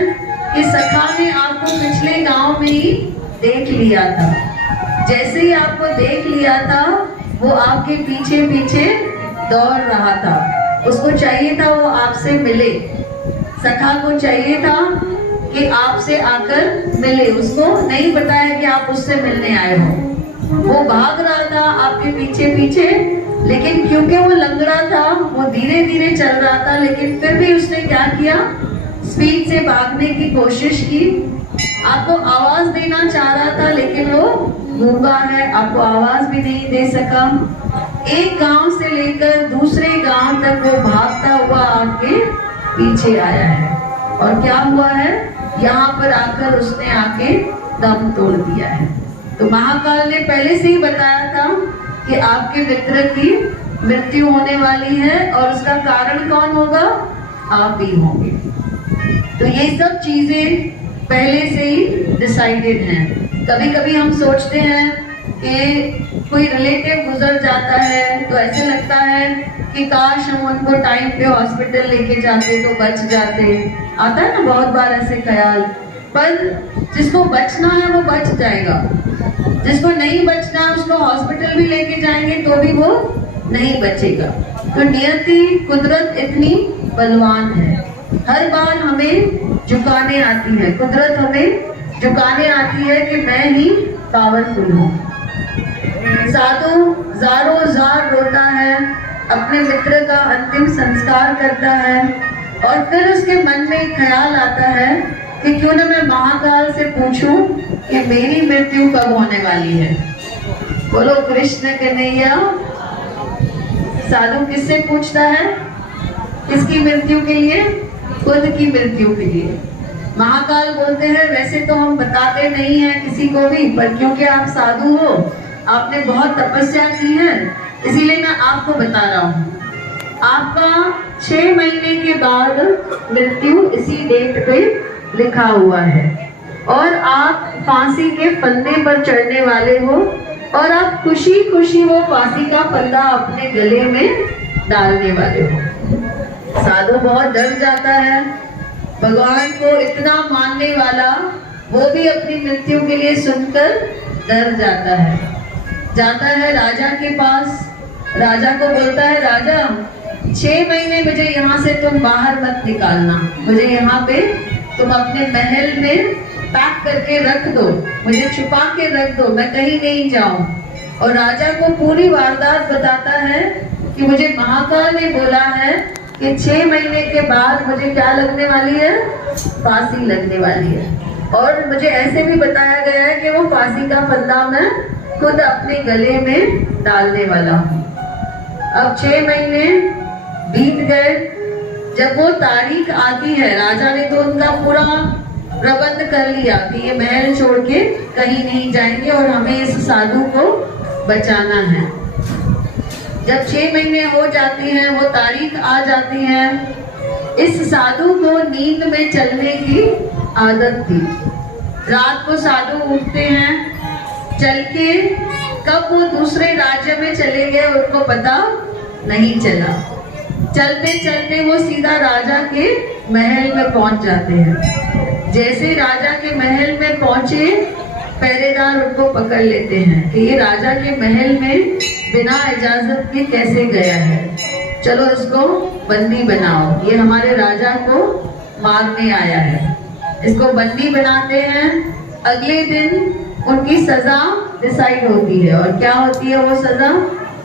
कि सखा ने आपको पिछले गांव में ही देख लिया था। जैसे ही आपको देख लिया था वो आपके पीछे पीछे दौड़ रहा था। उसको चाहिए था वो आपसे मिले, सखा को चाहिए था कि आपसे आकर मिले। उसको नहीं बताया कि आप उससे मिलने आए हो। वो भाग रहा था आपके पीछे पीछे, लेकिन क्योंकि वो लंगड़ा था, वो धीरे धीरे चल रहा था, लेकिन फिर भी उसने क्या किया, स्पीड से भागने की कोशिश की। आपको आवाज देना चाह रहा था, लेकिन वो गूंगा है, आपको आवाज भी नहीं दे सका। एक गांव से लेकर दूसरे गांव तक वो भागता हुआ आपके पीछे आया है। और क्या हुआ है, यहाँ पर आकर उसने आके दम तोड़ दिया है। तो महाकाल ने पहले से ही बताया था कि आपके मित्र की मृत्यु होने वाली है और उसका कारण कौन होगा, आप ही होंगे। तो ये सब चीजें पहले से ही डिसाइडेड हैं। कभी कभी हम सोचते हैं कि कोई रिलेटिव गुजर जाता है तो ऐसे लगता है कि काश हम उनको टाइम पे हॉस्पिटल लेके जाते तो बच जाते। आता है ना बहुत बार ऐसे ख्याल। पर जिसको बचना है वो बच जाएगा, जिसको नहीं बचना है उसको हॉस्पिटल भी लेके जाएंगे तो भी वो नहीं बचेगा। तो नियति कुदरत इतनी बलवान है, हर बार हमें झुकाने आती है। कुदरत हमें झुकाने आती है कि मैं ही पावरफुल हूँ। साधु जारो जार रोता है, अपने मित्र का अंतिम संस्कार करता है और फिर उसके मन में एक ख्याल आता है कि क्यों ना मैं महाकाल से पूछूं कि मेरी मृत्यु कब होने वाली है। बोलो कृष्ण कन्हैया। साधु किससे पूछता है, किसकी मृत्यु के लिए, खुद की मृत्यु के लिए। महाकाल बोलते हैं वैसे तो हम बताते नहीं हैं किसी को भी, पर क्योंकि आप साधु हो, आपने बहुत तपस्या की है, इसीलिए मैं आपको बता रहा हूँ। आपका 6 महीने के बाद मृत्यु इसी डेट पे लिखा हुआ है और आप फांसी के फंदे पर चढ़ने वाले हो और आप खुशी खुशी वो फांसी का फंदा अपने गले में डालने वाले हो। साधु बहुत डर जाता है भगवान को इतना मानने वाला वो भी अपनी मृत्यु के लिए सुनकर डर जाता है राजा के पास। राजा को बोलता है, राजा 6 महीने मुझे यहाँ से तुम बाहर मत निकालना, मुझे यहाँ पे तुम अपने महल में पैक करके रख दो, मुझे छुपा के रख दो, मैं कहीं नहीं जाऊं। और राजा को पूरी वारदात बताता है कि मुझे महाकाल ने बोला है कि 6 महीने के बाद मुझे क्या लगने वाली है, फांसी लगने वाली है। और मुझे ऐसे भी बताया गया है कि वो फांसी का फंदा मैं खुद अपने गले में डालने वाला हूँ। अब 6 महीने बीत गए। जब वो तारीख आती है, राजा ने तो उनका पूरा प्रबंध कर लिया कि ये महल छोड़ के कहीं नहीं जाएंगे और हमें इस साधु को बचाना है। जब 6 महीने हो जाती हैं, वो तारीख आ जाती है, इस साधु को नींद में चलने की आदत थी। रात को साधु उठते हैं, चल के कब वो दूसरे राज्य में चले गए उनको पता नहीं चला। चलते चलते वो सीधा राजा के महल में पहुंच जाते हैं। जैसे राजा के महल में पहुंचे, पहरेदार उनको पकड़ लेते हैं कि ये राजा के महल में बिना इजाजत के कैसे गया है, चलो इसको बंदी बनाओ, ये हमारे राजा को मारने आया है। इसको बंदी बनाते हैं। अगले दिन उनकी सजा डिसाइड होती है। और क्या होती है वो सजा,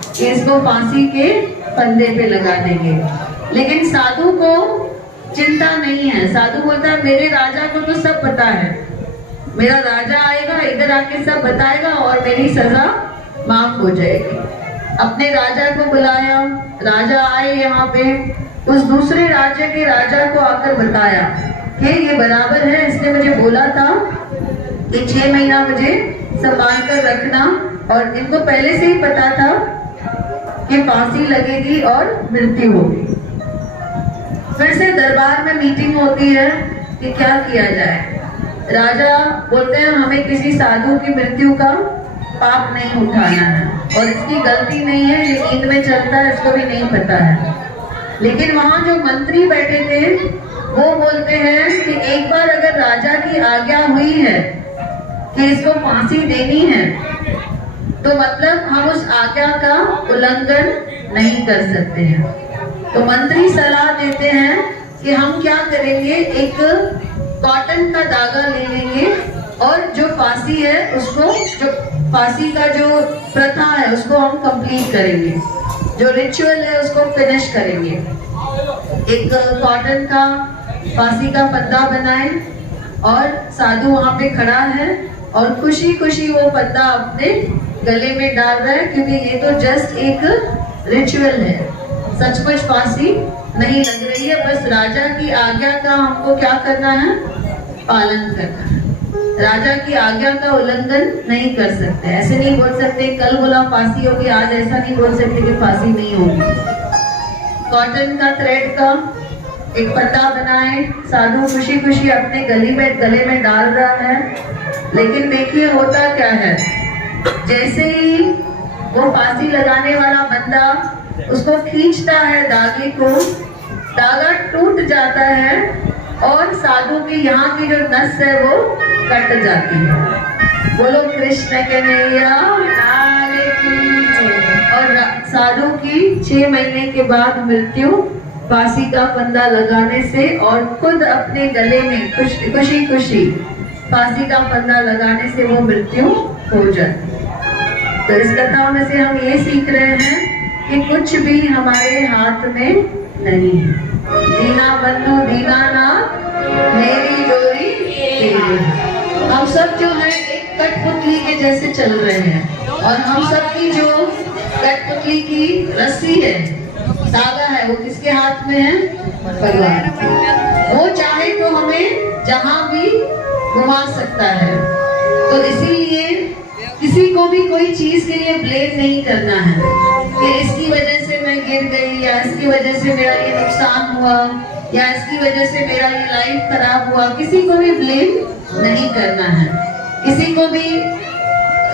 कि इसको फांसी के फंदे पे लगा देंगे। लेकिन साधु को चिंता नहीं है। साधु बोलता है, मेरे राजा को तो सब पता है, मेरा राजा आएगा, इधर आके सब बताएगा और मेरी सजा माफ हो जाएगी। अपने राजा को बुलाया, राजा आए यहाँ पे, उस दूसरे राज्य के राजा को आकर बताया कि ये बराबर है, इसने मुझे बोला था कि 6 महीना मुझे संभाल कर रखना, और इनको पहले से ही पता था कि फांसी लगेगी और मृत्यु होगी। फिर से दरबार में मीटिंग होती है कि क्या किया जाए। राजा बोलते हैं, हमें किसी साधु की मृत्यु का पाप नहीं उठाना है, और इसकी गलती नहीं है, ये नींद में चलता है, इसको भी नहीं पता है। लेकिन वहां जो मंत्री बैठे थे वो बोलते हैं कि एक बार अगर राजा की आज्ञा हुई है कि इसको फांसी देनी है, तो मतलब हम उस आज्ञा का उल्लंघन नहीं कर सकते हैं। तो मंत्री सलाह देते हैं कि हम क्या करेंगे, एक कॉटन का धागा ले लेंगे और जो फांसी है उसको, जो फांसी का जो प्रथा है उसको हम कंप्लीट करेंगे, जो रिचुअल है उसको फिनिश करेंगे। एक कॉटन का फांसी का फंदा बनाए और साधु वहां पे खड़ा है और खुशी खुशी वो फंदा अपने गले में डाल रहा है, क्योंकि ये तो जस्ट एक रिचुअल है, सचमुच फांसी नहीं लग रही है, बस राजा की आज्ञा का हमको क्या करना है, पालन करना है। राजा की आज्ञा का उल्लंघन नहीं कर सकते। ऐसे नहीं बोल सकते कल बोला फांसी होगी, आज ऐसा नहीं बोल सकते कि फांसी नहीं होगी। कॉटन का थ्रेड का एक फंदा बनाए, साधु खुशी खुशी अपने गले में डाल रहा है। लेकिन देखिए होता क्या है, जैसे ही वो फांसी लगाने वाला बंदा उसको खींचता है धागे को, धागा टूट जाता है और साधु की यहाँ की जो नस है वो कट जाती है। बोलो कृष्ण कन्हैया लाल की जय। और साधु की 6 महीने के बाद मृत्यु फांसी का फंदा लगाने से, और खुद अपने गले में खुशी खुशी फांसी का फंदा लगाने से वो मृत्यु हो जाती है। तो इस कथा में से हम ये सीख रहे हैं कि कुछ भी हमारे हाथ में नहीं है। दीना बंधु दीनानाथ मेरी डोरी तेरी। हम सब जो है एक कठपुतली के जैसे चल रहे हैं, और हम सब की जो कठपुतली की रस्सी है, धागा है, वो किसके हाथ में है, भगवान। वो चाहे तो हमें जहां भी घुमा सकता है। तो इसीलिए किसी को भी कोई चीज के लिए ब्लेम नहीं करना है कि इसकी वजह से मैं गिर गई, या इसकी वजह से मेरा ये नुकसान हुआ, या इसकी वजह से मेरा ये लाइफ खराब हुआ। किसी को भी ब्लेम नहीं करना है, किसी को भी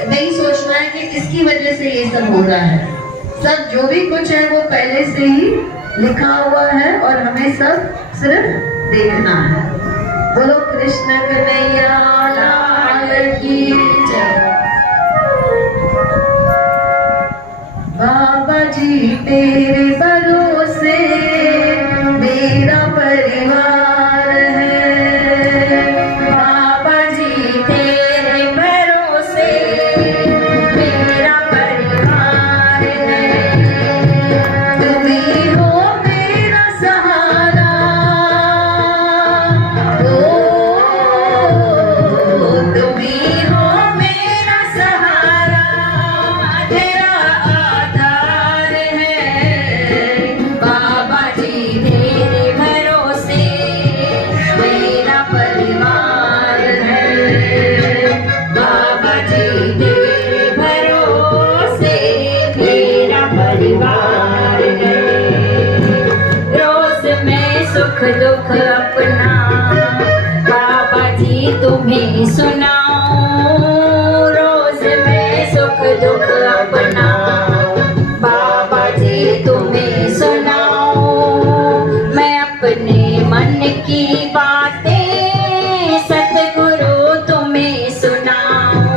नहीं सोचना है कि इसकी वजह से ये सब हो रहा है। सब जो भी कुछ है वो पहले से ही लिखा हुआ है और हमें सब सिर्फ देखना है। बोलो कृष्ण कन्हैया लाल की जय। बाबा जी तेरे भरोसे मेरा परिवार है। बाबा जी तेरे भरोसे मेरा परिवार है। तुम ही हो मेरा सहारा, तुम ही हो मेरा सहारा, तेरा आधार है। बाबा जी तेरे भरोसे मेरा परिवार है। बाबा जी तेरे भरोसे मेरा परिवार है। रोज मैं सुख दुख अपना बाबा जी तुम्हें सुनाऊं। रोज मैं सुख दुख अपना बाबा जी तुम्हें सुनाऊं। मैं अपने मन की बातें सतगुरु तुम्हें सुनाऊं।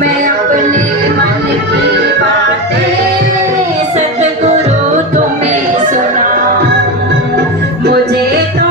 मैं अपने मन की बातें सतगुरु तुम्हें सुनाऊं। मुझे तो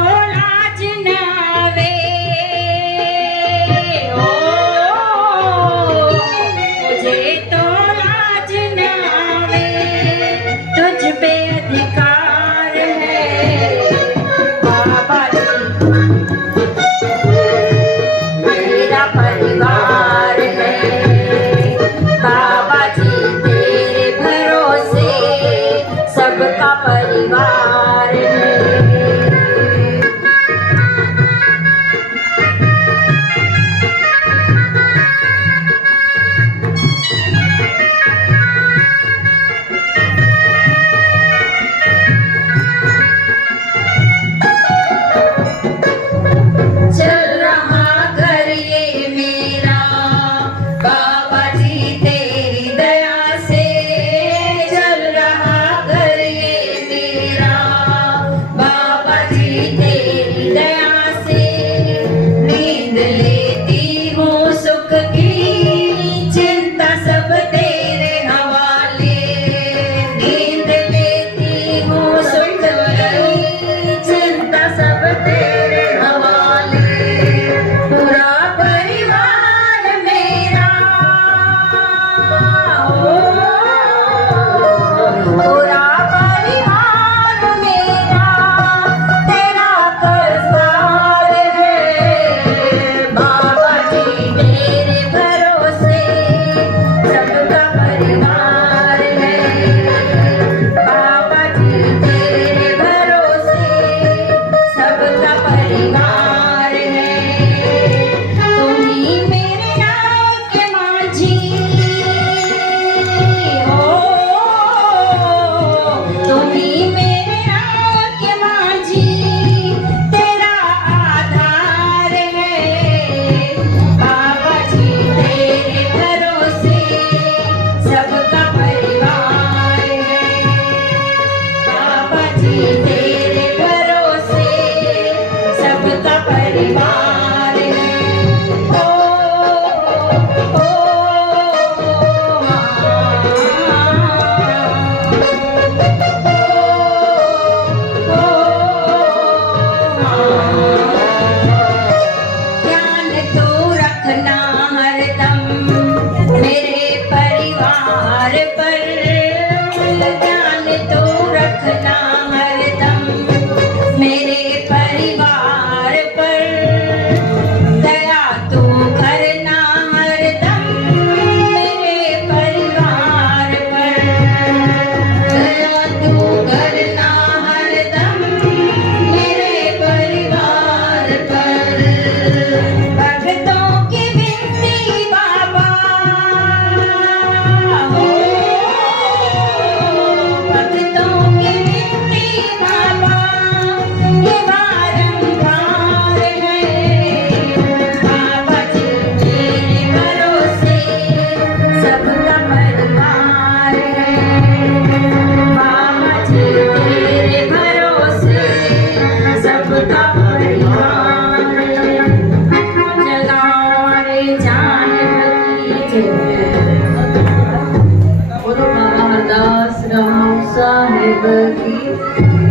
हरदास राम साहिब की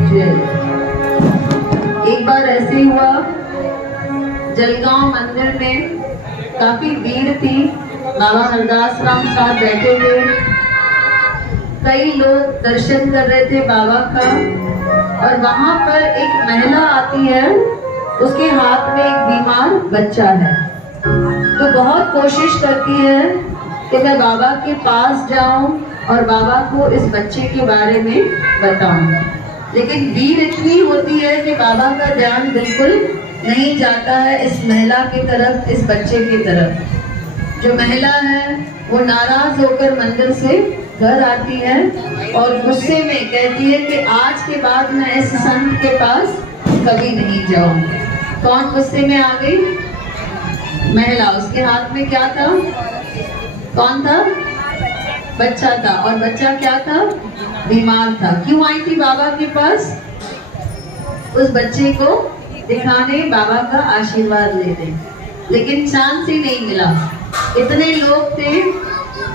जय। एक बार ऐसे हुआ, जलगांव मंदिर में काफी भीड़ थी। बाबा हरदास राम साहब बैठे थे, कई लोग दर्शन कर रहे थे बाबा का, और वहां पर एक महिला आती है, उसके हाथ में एक बीमार बच्चा है। तो बहुत कोशिश करती है कि मैं बाबा के पास जाऊं और बाबा को इस बच्चे के बारे में बताऊं, लेकिन भीड़ इतनी होती है कि बाबा का ध्यान बिल्कुल नहीं जाता है इस महिला की तरफ, इस बच्चे की तरफ। जो महिला है वो नाराज होकर मंदिर से घर आती है और गुस्से में कहती है कि आज के बाद मैं इस संत के पास कभी नहीं जाऊंगी। कौन गुस्से में आ गई? महिला। उसके हाथ में क्या था? कौन था? बच्चा था। और बच्चा क्या था? बीमार था। क्यों आई थी बाबा के पास? उस बच्चे को दिखाने, बाबा का आशीर्वाद लेने, लेकिन चांस ही नहीं मिला। इतने लोग थे,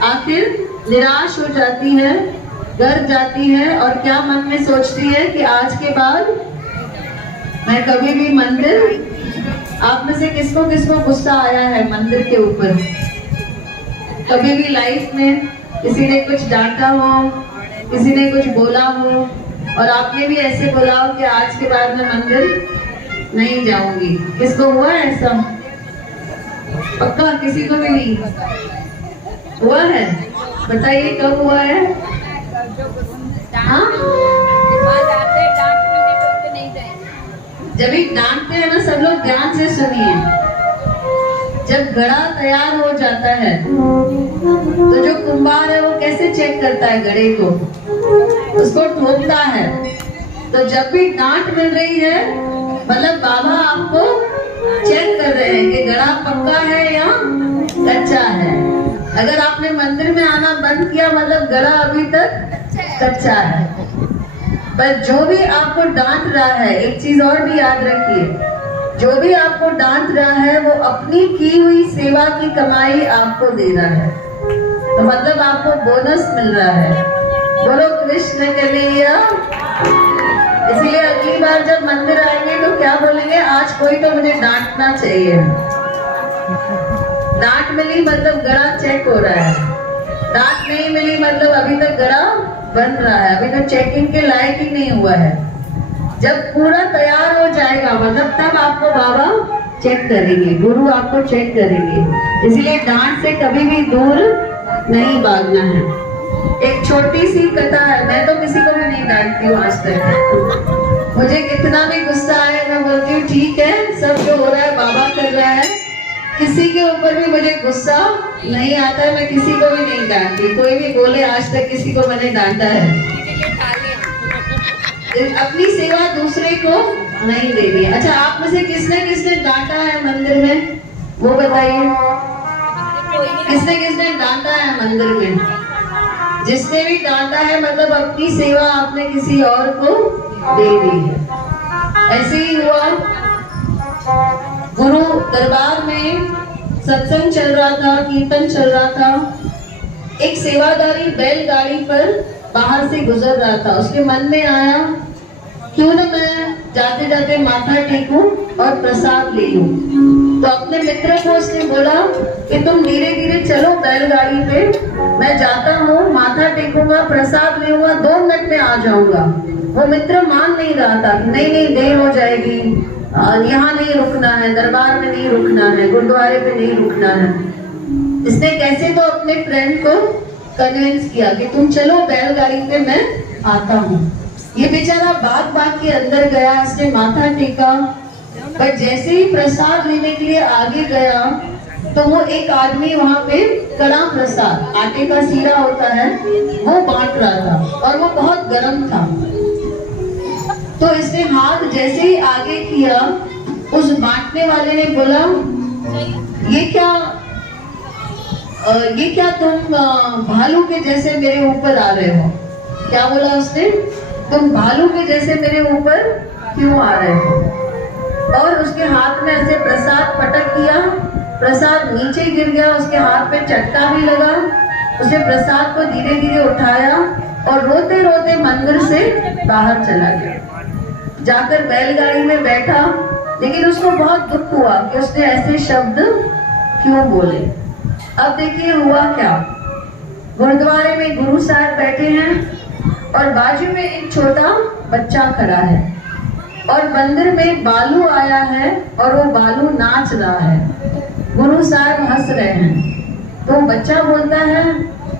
आखिर निराश हो जाती है, घर जाती है और क्या मन में सोचती है कि आज के बाद मैं कभी भी मंदिर। आप में से किसको किसको गुस्सा आया है मंदिर के ऊपर? कभी भी लाइफ में किसी ने कुछ डांटा हो, किसी ने कुछ बोला हो और आपने भी ऐसे बोला हो कि आज के बाद मैं मंदिर नहीं जाऊंगी? किसको हुआ है ऐसा? पक्का किसी को भी नहीं हुआ है? बताइए कब हुआ है? हाँ? जब भी डांटते हैं ना, सब लोग ध्यान से सुनिए। जब घड़ा तैयार हो जाता है तो जो कुंभार है वो कैसे चेक करता है घड़े को? उसको ठोकता है। तो जब भी डांट मिल रही है मतलब बाबा आपको चेक कर रहे हैं कि घड़ा पक्का है या कच्चा है। अगर आपने मंदिर में आना बंद किया मतलब घड़ा अभी तक कच्चा है। पर जो भी आपको डांट रहा है, एक चीज और भी याद रखिए, जो भी आपको डांट रहा है वो अपनी की हुई सेवा की कमाई आपको दे रहा है। तो मतलब आपको बोनस मिल रहा है। बोलो कृष्ण कन्हैया। इसलिए अगली बार जब मंदिर आएंगे तो क्या बोलेंगे? आज कोई तो मुझे डांटना चाहिए। डांट मिली मतलब घड़ा चेक हो रहा है, डांट नहीं मिली मतलब अभी तक घड़ा बन रहा है, अभी तो चेकिंग के लायक ही नहीं हुआ है। जब पूरा तैयार हो जाएगा मतलब तब आपको बाबा चेक करेंगे, गुरु आपको चेक करेंगे। इसलिए डांट से कभी भी दूर नहीं भागना है। एक छोटी सी कथा है, मैं तो किसी को भी नहीं डांटती हूँ आज तक। मुझे कितना भी गुस्सा आए मैं बोलती हूँ ठीक है, सब जो हो रहा है बाबा कर रहा है। किसी के ऊपर भी मुझे गुस्सा नहीं आता है, मैं किसी को भी नहीं डांटती। कोई भी बोले आज तक किसी को मैंने डांटा है। अपनी सेवा दूसरे को नहीं देनी। अच्छा, आप में से किसने किसने डांटा है मंदिर में? वो बताइए, किसने किसने डांटा है मंदिर में? जिसने भी डांटा है मतलब अपनी सेवा आपने किसी और को दे दी है। ऐसे ही हुआ, गुरु दरबार में सत्संग चल रहा था, कीर्तन चल रहा था। एक सेवादारी बैलगाड़ी पर बाहर से गुजर रहा था। उसके मन में आया क्यों न मैं जाते जाते माथा टेकूं और प्रसाद ले लूं। तो अपने मित्र को उसने बोला कि तुम धीरे धीरे चलो बैलगाड़ी पे, मैं जाता हूँ, माथा टेकूंगा, प्रसाद लूंगा, 2 मिनट में आ जाऊंगा। वो मित्र मान नहीं रहा था, नहीं नहीं देर हो जाएगी, यहाँ नहीं रुकना है, दरबार में नहीं रुकना है, गुरुद्वारे पे नहीं रुकना है। इसने कैसे तो अपने फ्रेंड को कन्विंस किया कि तुम चलो बैलगाड़ी पे, मैं आता हूँ। ये बेचारा भाग भाग के अंदर गया, उसने माथा टेका, पर जैसे ही प्रसाद लेने के लिए आगे गया तो वो एक आदमी वहाँ पे कड़ा प्रसाद, आटे का सीरा होता है, वो बांट रहा था और वो बहुत गर्म था। तो इसने हाथ जैसे ही आगे किया, उस बांटने वाले ने बोला ये क्या तुम भालू के जैसे मेरे ऊपर आ रहे हो? क्या बोला उसने? तुम भालू के जैसे मेरे ऊपर क्यों आ रहे हो? और उसके हाथ में ऐसे प्रसाद पटक किया, प्रसाद नीचे गिर गया, उसके हाथ पे चटका भी लगा। उसने प्रसाद को धीरे धीरे उठाया रोते रोते मंदिर से बाहर चला गया, जाकर बैलगाड़ी में बैठा, लेकिन उसको बहुत दुख हुआ कि उसने ऐसे शब्द क्यों बोले। अब देखिए हुआ क्या, गुरुद्वारे में गुरु साहब बैठे हैं और बाजू में एक छोटा बच्चा खड़ा है और मंदिर में बालू आया है और वो बालू नाच रहा है। गुरु साहब हंस रहे हैं तो बच्चा बोलता है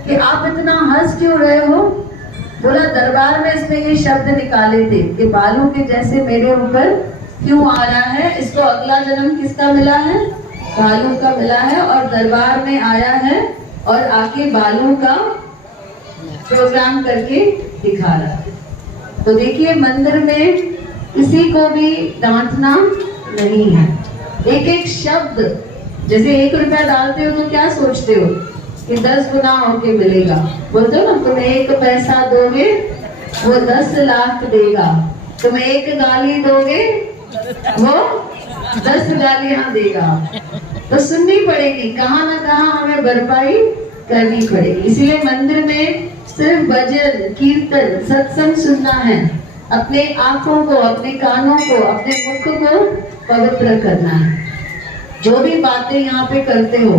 कि आप इतना हंस क्यों रहे हो? बोला दरबार में इसने ये शब्द निकाले थे कि बालू के जैसे मेरे ऊपर क्यों आ रहा है, इसको अगला जन्म किसका मिला है? बालू का मिला है और दरबार में आया है और आके बालू का प्रोग्राम करके दिखा रहा है। तो देखिए मंदिर में किसी को भी डांटना नहीं है। एक एक शब्द, जैसे 1 रुपया डालते हो तो क्या सोचते हो कि 10 गुना होके मिलेगा, बोलते हो ना, तुम 1 पैसा दोगे वो 10 लाख देगा, तुम 1 गाली दोगे वो 10 गालियां देगा। तो सुननी पड़ेगी, कहाँ ना कहाँ हमें भरपाई करनी पड़ेगी। इसलिए मंदिर में सिर्फ भजन कीर्तन सत्संग सुनना है, अपने आंखों को, अपने कानों को, अपने मुख को पवित्र करना है। जो भी बातें यहाँ पे करते हो,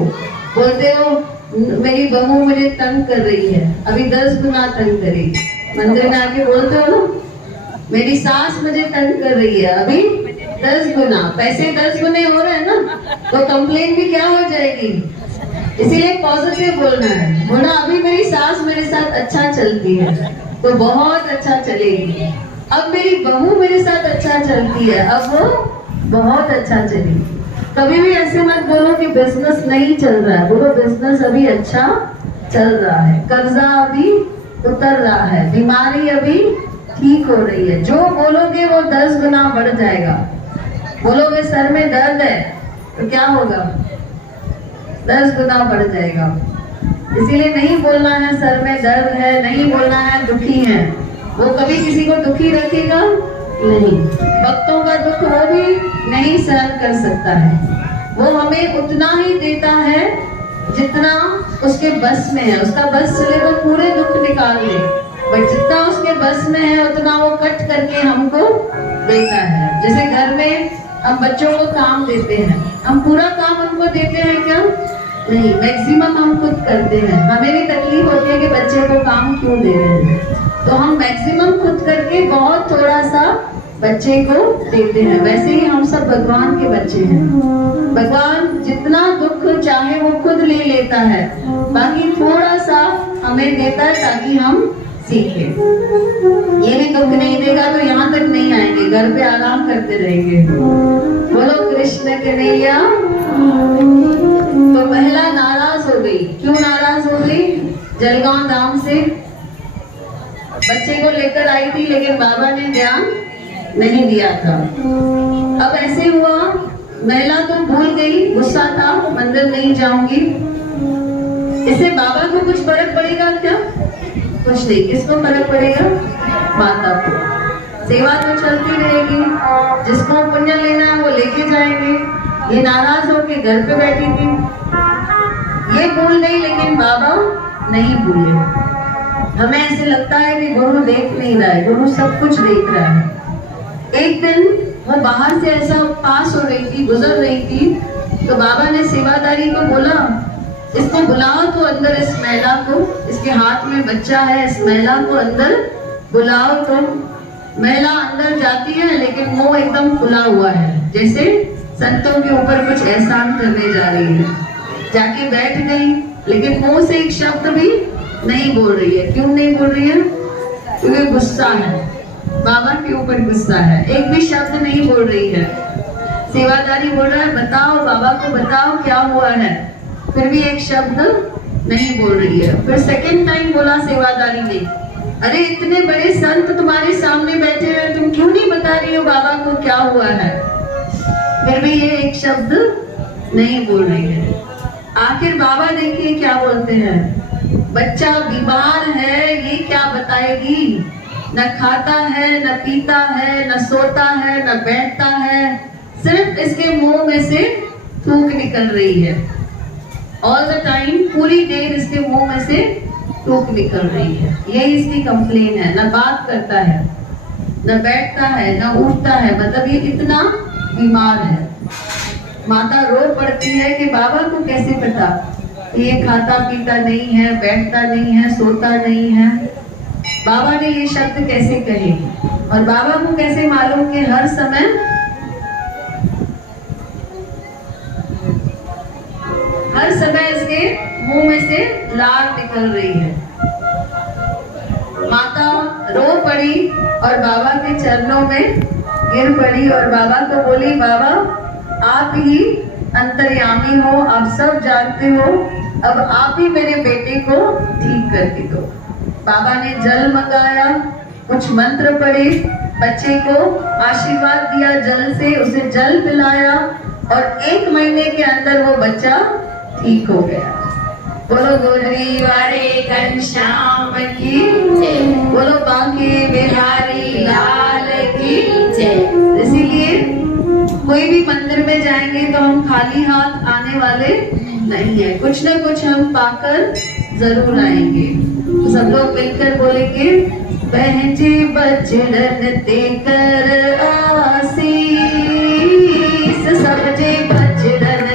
बोलते हो मेरी बहू मुझे तंग कर रही है, अभी 10 गुना तंग करेगी। मंदिर में आके बोलते हो ना, मेरी सास मुझे तंग कर रही है, अभी 10 गुना, पैसे 10 गुने हो रहे हैं ना, तो कंप्लेन भी क्या हो जाएगी। इसीलिए पॉजिटिव बोलना है, बोला अभी मेरी सास मेरे साथ अच्छा चलती है तो बहुत अच्छा चलेगी, अब मेरी बहू मेरे साथ अच्छा चलती है, अब वो बहुत अच्छा चलेगी। कभी भी ऐसे मत बोलो कि बिजनेस नहीं चल रहा है, बोलो बिजनेस अभी अच्छा चल रहा है, कर्जा अभी उतर रहा है, बीमारी अभी ठीक हो रही है। जो बोलोगे वो 10 गुना बढ़ जाएगा। बोलोगे सर में दर्द है तो क्या होगा, 10 गुना बढ़ जाएगा। इसीलिए नहीं बोलना है सर में दर्द है, नहीं बोलना है दुखी है, वो कभी किसी को दुखी रखेगा नहीं। भक्तों का दुख वो भी नहीं सहन कर सकता है, वो हमें उतना ही देता है जितना उसके बस में है। उसका बस चले तो पूरे दुख निकाल ले, बट जितना उसके बस में है उतना वो कट करके हमको देता है। जैसे घर में हम बच्चों को काम देते हैं, हम पूरा काम उनको देते हैं क्या? नहीं, मैक्सिमम हम खुद करते हैं। हमें भी तकलीफ होती है कि बच्चे को काम क्यों दे रहे हैं, तो हम मैक्सिमम खुद करके बहुत थोड़ा सा बच्चे को देते हैं। वैसे ही हम सब भगवान के बच्चे हैं। भगवान जितना दुख चाहे वो खुद ले लेता है, बाकी थोड़ा सा हमें देता है ताकि हम सीखें। ये भी दुख नहीं देगा तो यहाँ तक नहीं आएंगे, घर पे आराम करते रहेंगे। बोलो कृष्ण कन्हैया। तो महिला नाराज हो गई। क्यों नाराज हो गई? जलगांव धाम से बच्चे को लेकर आई थी, लेकिन बाबा ने ध्यान नहीं दिया था। अब ऐसे हुआ, महिला तो भूल गई, गुस्सा था, मंदिर नहीं जाऊंगी। इससे बाबा को कुछ फर्क पड़ेगा क्या? कुछ नहीं। किसको फर्क पड़ेगा? माता को। सेवा तो चलती रहेगी, जिसको पुण्य लेना है वो लेके जाएंगे। ये नाराज होके घर पे बैठी थी, ये भूल गई, लेकिन बाबा नहीं भूले। हमें ऐसे लगता है कि गुरु देख नहीं रहा है, गुरु सब कुछ देख रहा है। एक दिन वो बाहर से ऐसा पास हो रही थी, गुजर रही थी, तो बाबा ने सेवादारी को बोला, इसको बुलाओ तो अंदर, इस महिला को, इसके हाथ में बच्चा है, इस महिला को अंदर बुलाओ। तो महिला अंदर जाती है, लेकिन मुंह एकदम खुला हुआ है, जैसे संतों के ऊपर कुछ एहसान करने जा रही है। जाके बैठ गई, लेकिन मुंह से एक शब्द भी नहीं बोल रही है। क्यों नहीं बोल रही है? क्योंकि गुस्सा है, बाबा के ऊपर गुस्सा है। एक भी शब्द नहीं बोल रही है। सेवादारी बोल रहा है, बताओ बाबा को, बताओ क्या हुआ है, फिर भी एक शब्द नहीं बोल रही है। फिर सेकंड टाइम बोला सेवादारी ने, अरे इतने बड़े संत तुम्हारे सामने बैठे हैं, तुम क्यों नहीं बता रही हो बाबा को क्या हुआ है? फिर भी ये एक शब्द नहीं बोल रही है। आखिर बाबा देखिए क्या बोलते हैं, बच्चा बीमार है, ये क्या बताएगी? न खाता है, न पीता है, न सोता है, न बैठता है, सिर्फ इसके मुंह में से थूक निकल रही है। ऑल द टाइम, पूरी देर इसके मुंह में से टूक निकल रही है। यही इसकी कंप्लेन है। न बात करता है, न बैठता है, न उठता है, मतलब ये इतना बीमार है। माता रो पड़ती है कि बाबा को कैसे पता, ये खाता पीता नहीं है, बैठता नहीं है, सोता नहीं है, बाबा ने ये शब्द कैसे कहे। और बाबा को कैसे मालूम कि हर समय इसके मुंह में से लार निकल रही है। माता रो पड़ी और बाबा के चरणों में गिर पड़ी और बाबा को बोली, बाबा आप ही अंतर्यामी हो, आप सब जानते हो, अब आप ही मेरे बेटे को ठीक करके दो। बाबा ने जल मंगाया, कुछ मंत्र पढ़े, बच्चे को आशीर्वाद दिया जल से, उसे जल पिलाया और 1 महीने के अंदर वो बच्चा ठीक हो गया। बोलो गोदरी वाले घनश्याम की जय, बोलो बांके बिहारी लाल की जय। इसीलिए कोई भी मंदिर में जाएंगे तो हम खाली हाथ आने वाले नहीं है, कुछ ना कुछ हम पाकर जरूर आएंगे। तो सब लोग मिलकर बोलेंगे, पहचे बचड़न देकर आशीष, सबजे बचड़न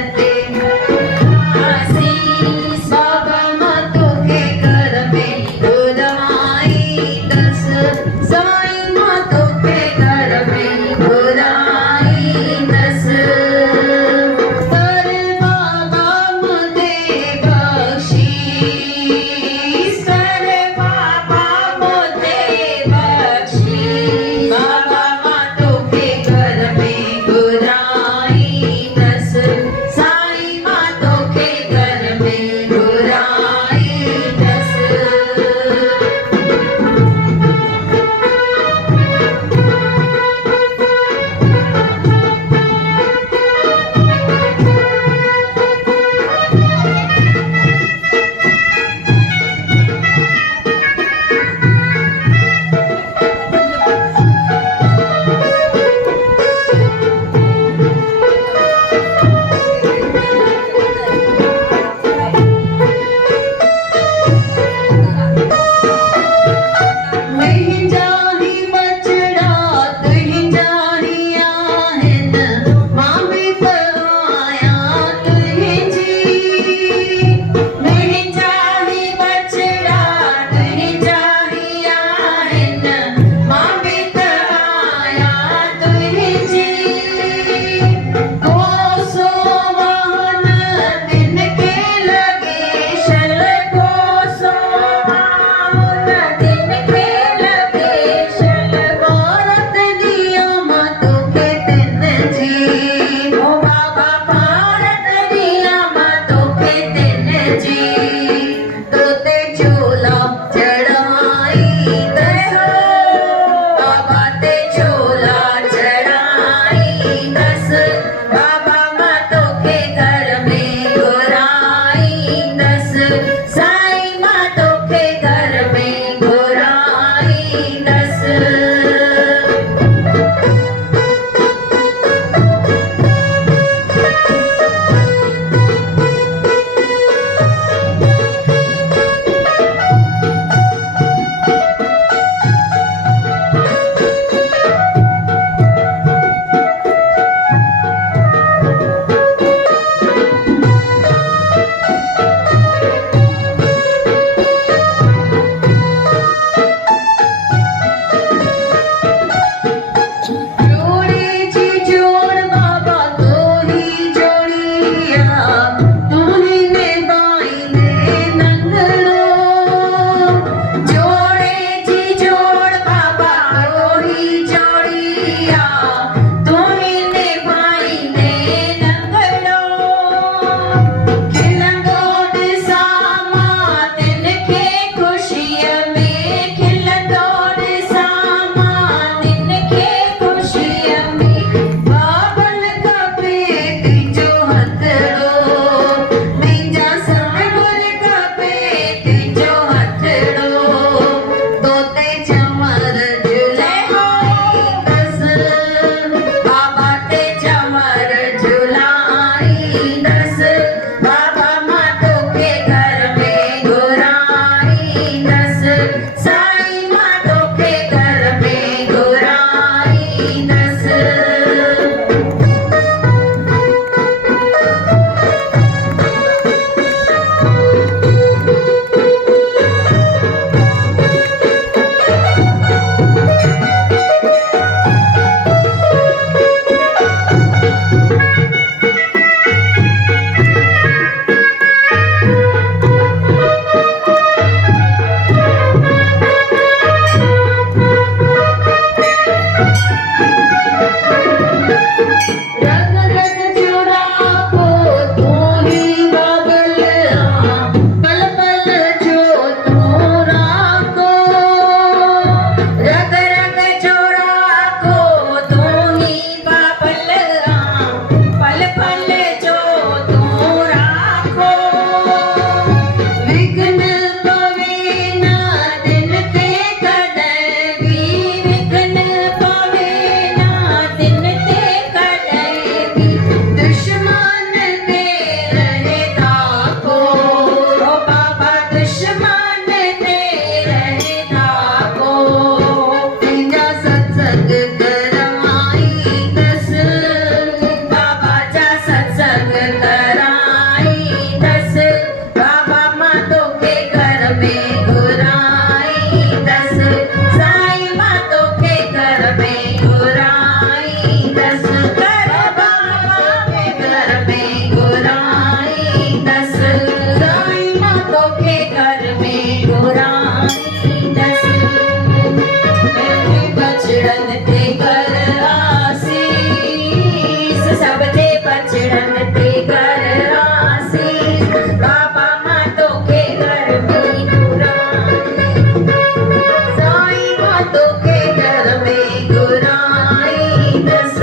मातों के घर में गुराई दस,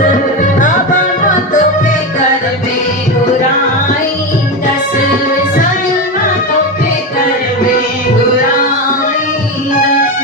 बाबा मातों के घर में गुराई दस, साईं मातों के घर में गुराई दस।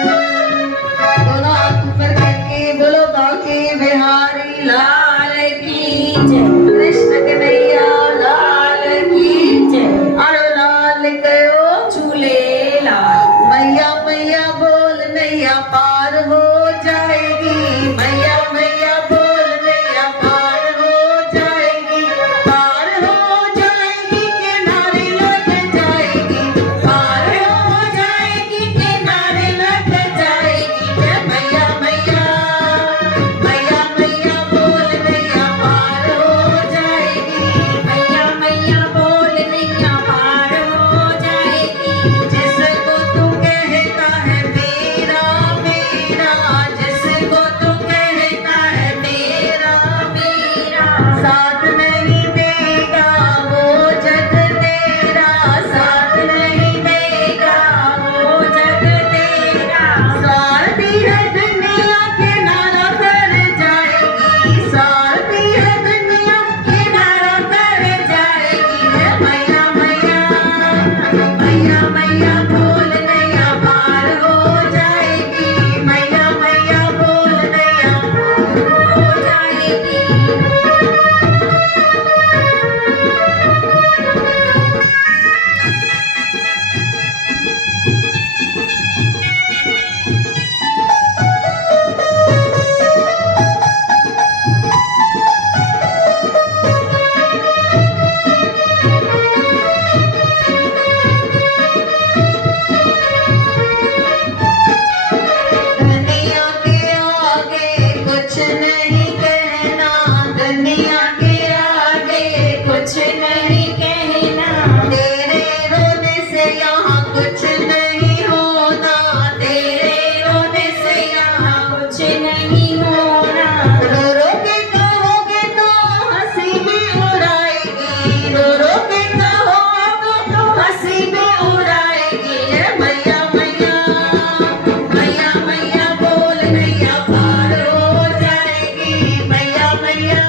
दोनों हाथ ऊपर करके बोलो बांके बिहारी लाल की जय, कृष्ण कन्हैया लाल की जय। अरे लाल कयो झूले लाल, मैया मैया बोल नैया पार हो जाएगी, मैया मैया बोल नैया पार हो जाएगी, पार हो जाएगी किनारे लग जाएगी, पार हो जाएगी किनारे लग जाएगी। जय मैया मैया, मैया मैया बोल नैया पार हो जाएगी, मैया मैया बोल नैया पार हो जाएगी। जिसको तू कहता है मेरा मेरा, जिसको तू कहता है मेरा मेरा, साथ नहीं देगा वो जग तेरा, साथ नहीं देगा वो जग तेरा। सारथी है दुनिया किनारा कर जाएगी, सारथी है दुनिया किनारा कर जाएगी। है मैया मैया, मैया मैया बोल नैया पार हो जाएगी, मैया मैया बोल नैया पार हो जाएगी। दुनिया के आगे कुछ नहीं कहना, दुनिया के आगे कुछ नहीं कहना, तेरे रोने से यहाँ कुछ नहीं होना, तेरे रोने से यहाँ कुछ नहीं होना। रो रो के कहोगे तो हंसी भी उड़ाएगी, रो रो के कहोगे तो हंसी भी उड़ाएगी। है मैया मैया, मैया मैया बोल नैया पार हो जाएगी, मैया मैया।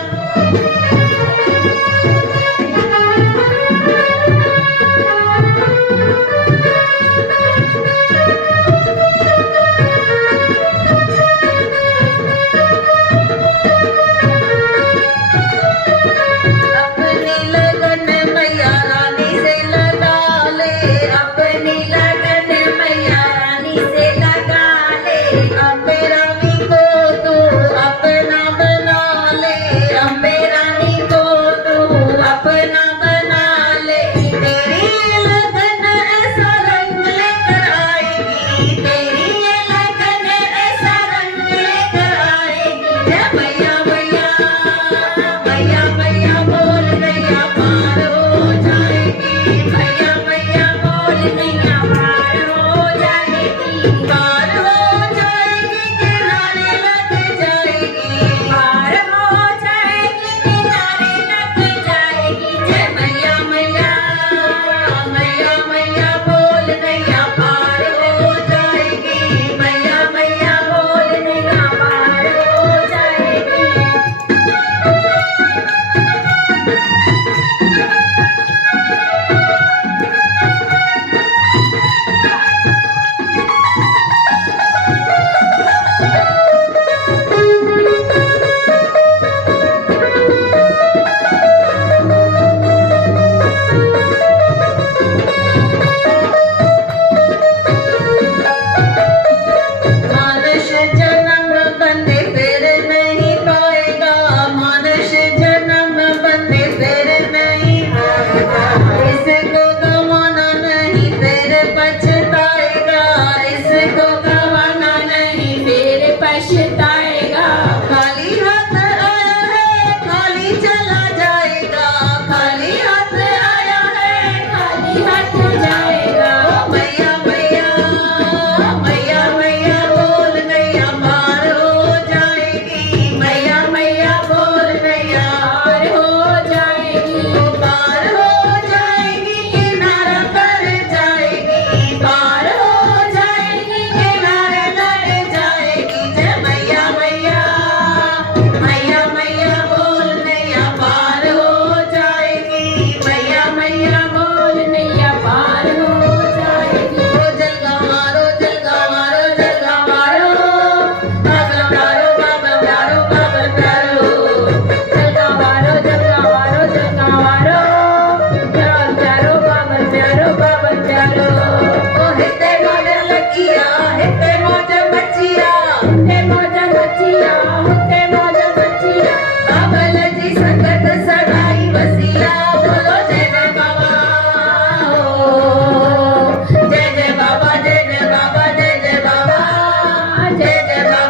अपनी लगन मैया रानी से लगा ले, अपनी लगन मैया रानी से लगा ले। अम्बे रानी को तू अपना बना ले, अम्बे रानी को तू अपना बना ले। तेरी ये लगन ऐसा रंग लेकर आएगी, तेरी ये लगन ऐसा रंग लेकर आएगी। जय मैया मैया, मैया मैया बोल नैया पार हो जाएगी, मैया मैया बोल नैया पार हो जाएगी, पार हो जाएगी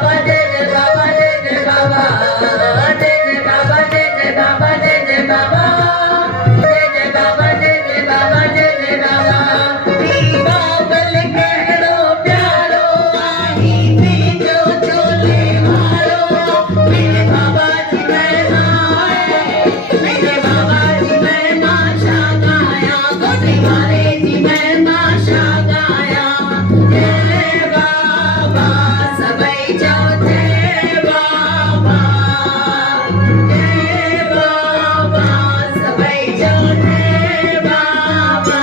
बाबा जय जय बाबा जय जय बाबा जय जय बाबा जय जय बाबा जय जय बाबा जय जय बाबा जय जय बाबा जय जय बाबा बाबल कहरो प्यारो आई जो चोले मारो मेरे बाबा जी मैं मेरे बाबा जी मैं माशा गाया गोदी वाले जी मैं माशा गाया जय बाबा सबई जाओ जय बाबा सबई जाओ जय बाबा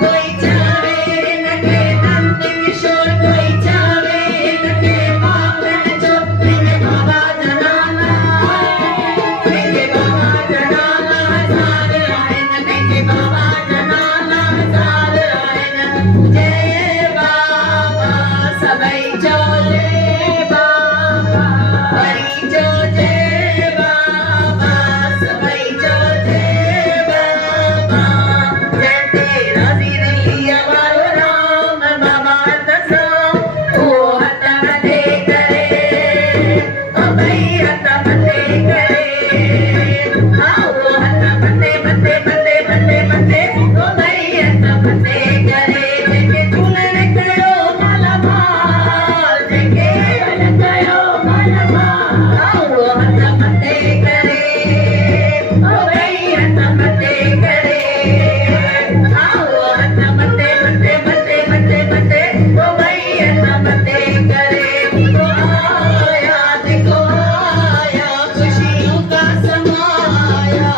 कोई चावे न के नंद किशोर कोई चावे न के बाप न जो मेरे बाबा जनाना मेरे बाबा जनाना सारे आए न मेरे बाबा जनाना सारे आए न जय बाबा सबई जाओ जय बाबा हरि जो जय बाबा सबई जाओ जय बाबा जय तेरा सिर लिया वालो राम बाबा दसो ओ हत बंदे करे अबई हत बंदे करे हाँ वो हत बंदे बंदे बंदे बंदे बंदे ओ भई हत बंदे करे जेके तुलने कयो माला माल जेके कयो माला माल हाँ वो हत बंदे करे ओ भई हत बंदे करे हाँ वो हत बंदे बंदे बंदे बंदे बंदे ओ भई हत बंदे करे तो आया देखो आया खुशियों का समाया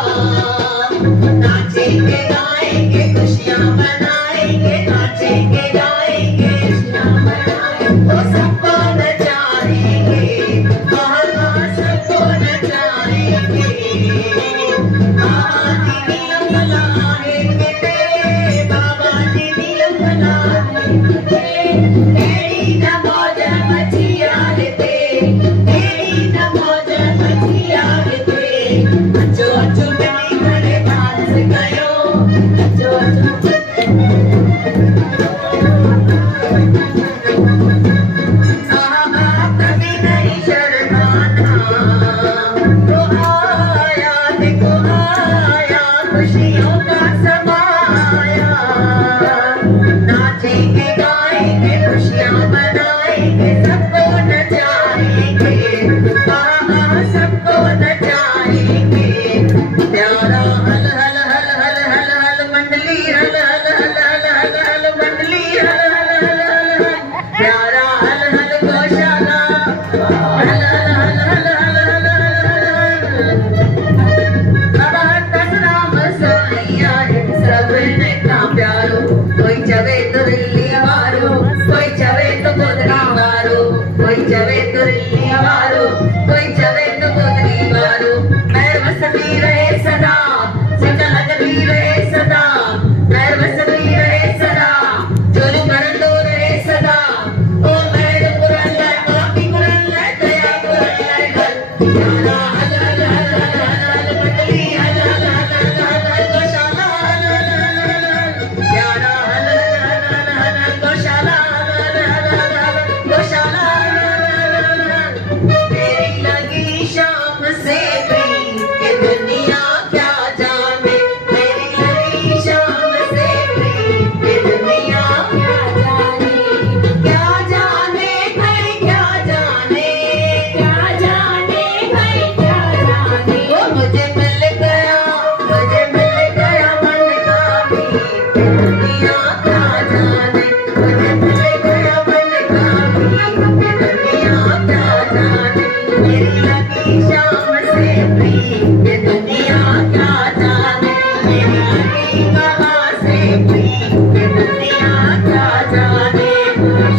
नाचेंगे गाएंगे खुशियाँ मनाएंगे नाचेंगे गाएंगे खुशियाँ मनाएंगे वो सबको नचाएंगे बाबा सबको नचाएंगे बाबा जी नीलम लाएंगे तेरे बाबा जी नीलम लाएंगे तेरी न मौज मचिया है तेरी न मौज मचिया है अचो अचो डमी करे बास गयो अचो अचो कभी नहीं शर्माना तो आया देखो आया खुशियों का समाया नाचेंगे गाएंगे खुशियाँ मनाएंगे सबको नचाएंगे बाबा सबको नचाएंगे प्यारा हल हल हल हल हल हल मंडली हल हल हल हल हल हल मंडली हल हल हल हल हल प्यारा हल हल गौशाला हल हल हल हल हल हल हल हल बाबा दस राम सोइया सबने का प्यारो कोई चवे तो दिल्ली वारो कोई चवे तो गोदरी वारो कोई चवे तो दिल्ली वारो कोई चवे तो गोदरी वारो मैं वसती रहे सदा सचा लगती रहे सदा मैं वसती रहे सदा जोलू करंदो रहे सदा ओ मैं पुरन ले माफी पुरन ले दया पुरन ले हल यारा हल हल हल हल हल मंडली हल हल हल हल हल गौशाला हल हल हल हल हल यारा हल हल हल हल हल हल गौशाला हल हल हल हल हल गौशाला हल हल हल हल हल तेरी लगी शाम से भी ये दुनिया क्या जाने तेरी लगी शाम से भी ये दुनिया क्या जाने भाई क्या जाने भाई क्या जाने वो मुझे मिल गया मन का भी दुनिया क्या जाने मुझे मिल गया मन का भी दुनिया क्या जाने मेरी लगी शाम से भी ये दुनिया क्या जाने मेरी लगी कहाँ से भी ये दुनिया क्या जाने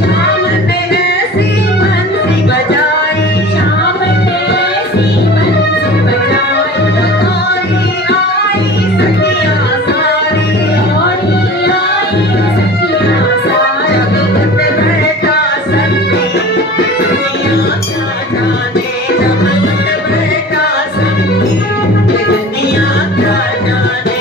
शाम ने ऐसी बंसी बजाई शाम ने ऐसी बंसी बजाई आई सखिया सारी जगत बैठा संगी दुनिया क्या जाने जगत बैठा संगी दुनिया क्या जाने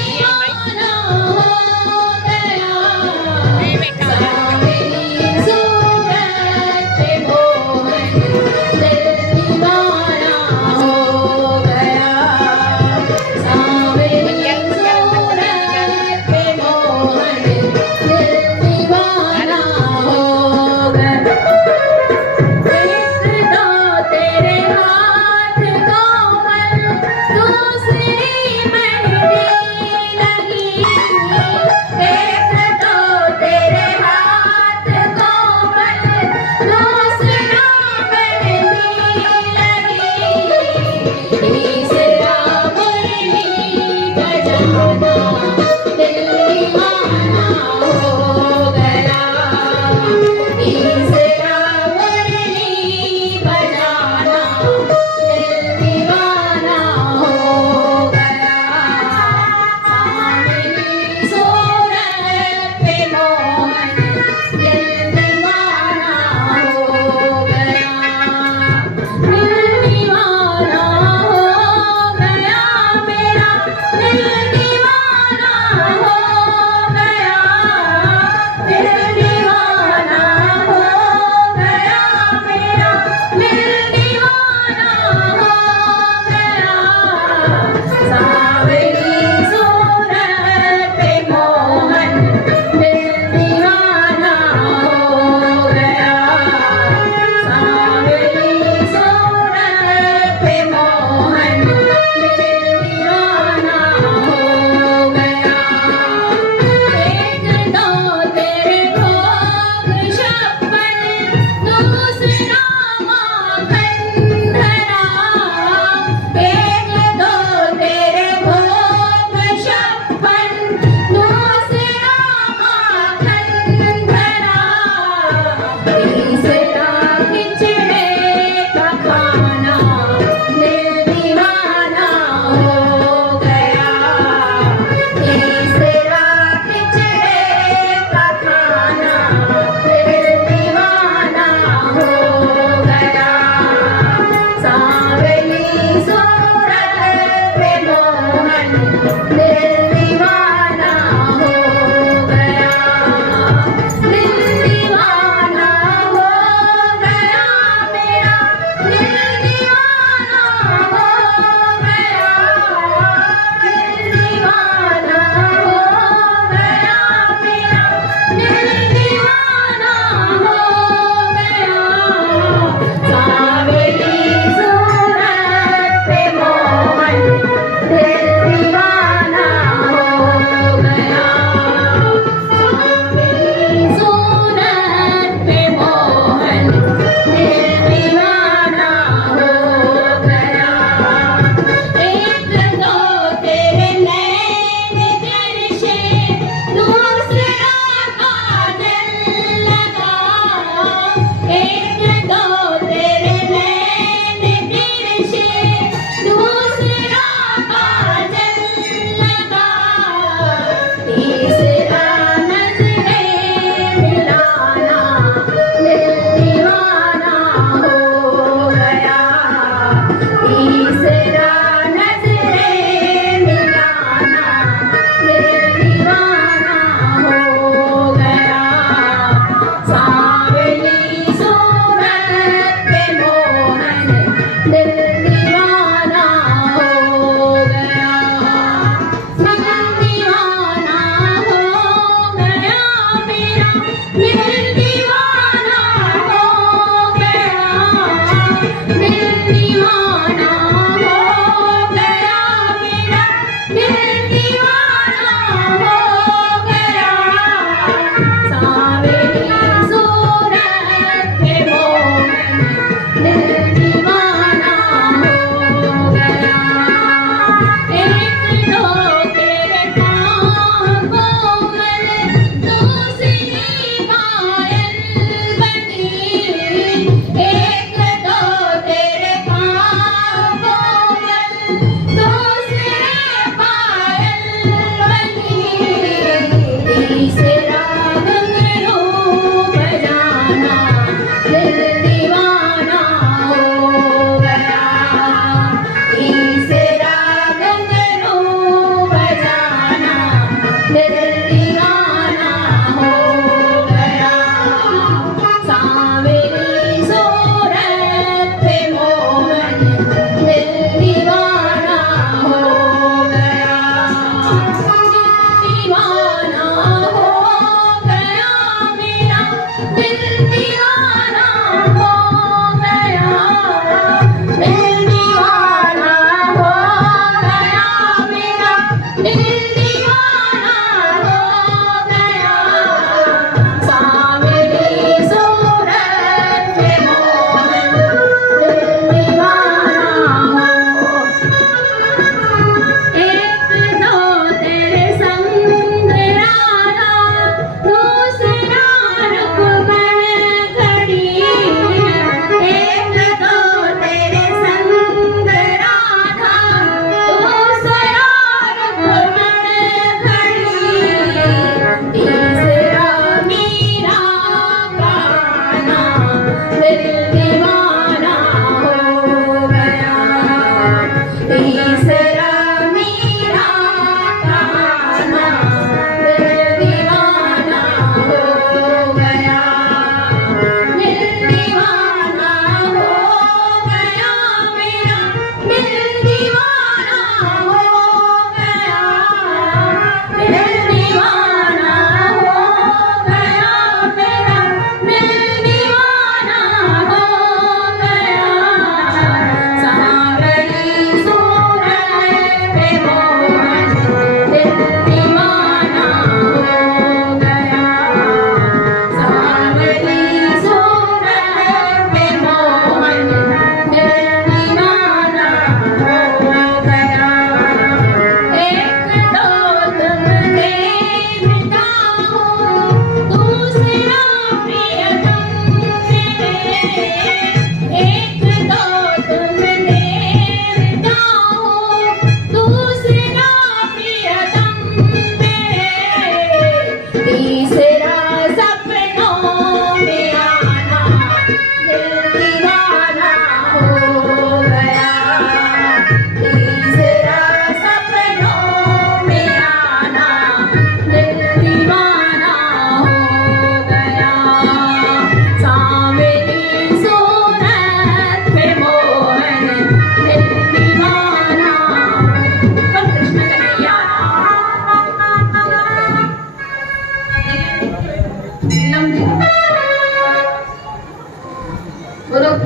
दीवाना हो गया सावनी सूरत पे मोहन दिल दीवाना हो गया सावनी सूरत पे मोहन दिल दीवाना हो गया फिरदा तेरे हाथ कोमल दूसरी मेहंदी नहीं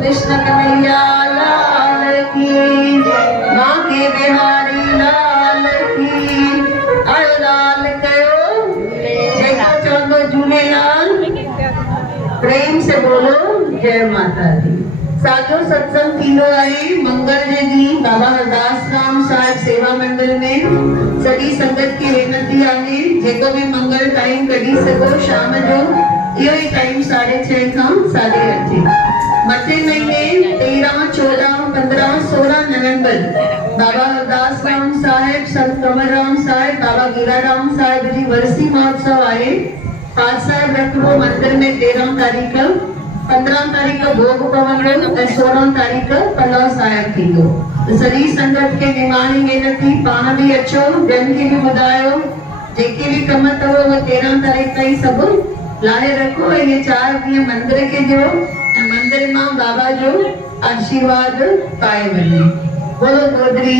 कृष्ण कन्हैया लाल की, माँ के बिहारी लाल की, अरे लाल कयो जेको चवंदो झूलेलाल, प्रेम से बोलो जय माता दी। साजो सत्संग थींदो आहे मंगल जे ॾींहुं बाबा हरदास राम साहिब सेवा मंडल में। सॼी संगत खे वेनती आहे जेको बि मंगल टाइम कढी सघो शाम जो इहो ई टाइम 6:30 खां 8:30। मथे महीने 13, 14, 15, 16 नवंबर बाबा हरदास राम साहिब, संत कंवरराम साहिब, बाबा गिराराम साहिब जी वरसी महोत्सव आहे। पाठ साहिब रखिबो मंदिर में 13 तारीख़, 15 तारीख़ भोग पवंदो ऐं 16 तारीख़ पलव साहिब थींदो। सॼी संगत खे निमाणी वेनती, पाण बि अचो, ॿियनि खे बि ॿुधायो, जेके बि कम अथव उहे 13 तारीख़ ताईं सभु लाहे रखो ऐं इहे 4 ॾींहं मंदिर खे ॾियो ऐं मंदिर मां बाबा जो आशीर्वाद पाए वञो। बोलो गोदरी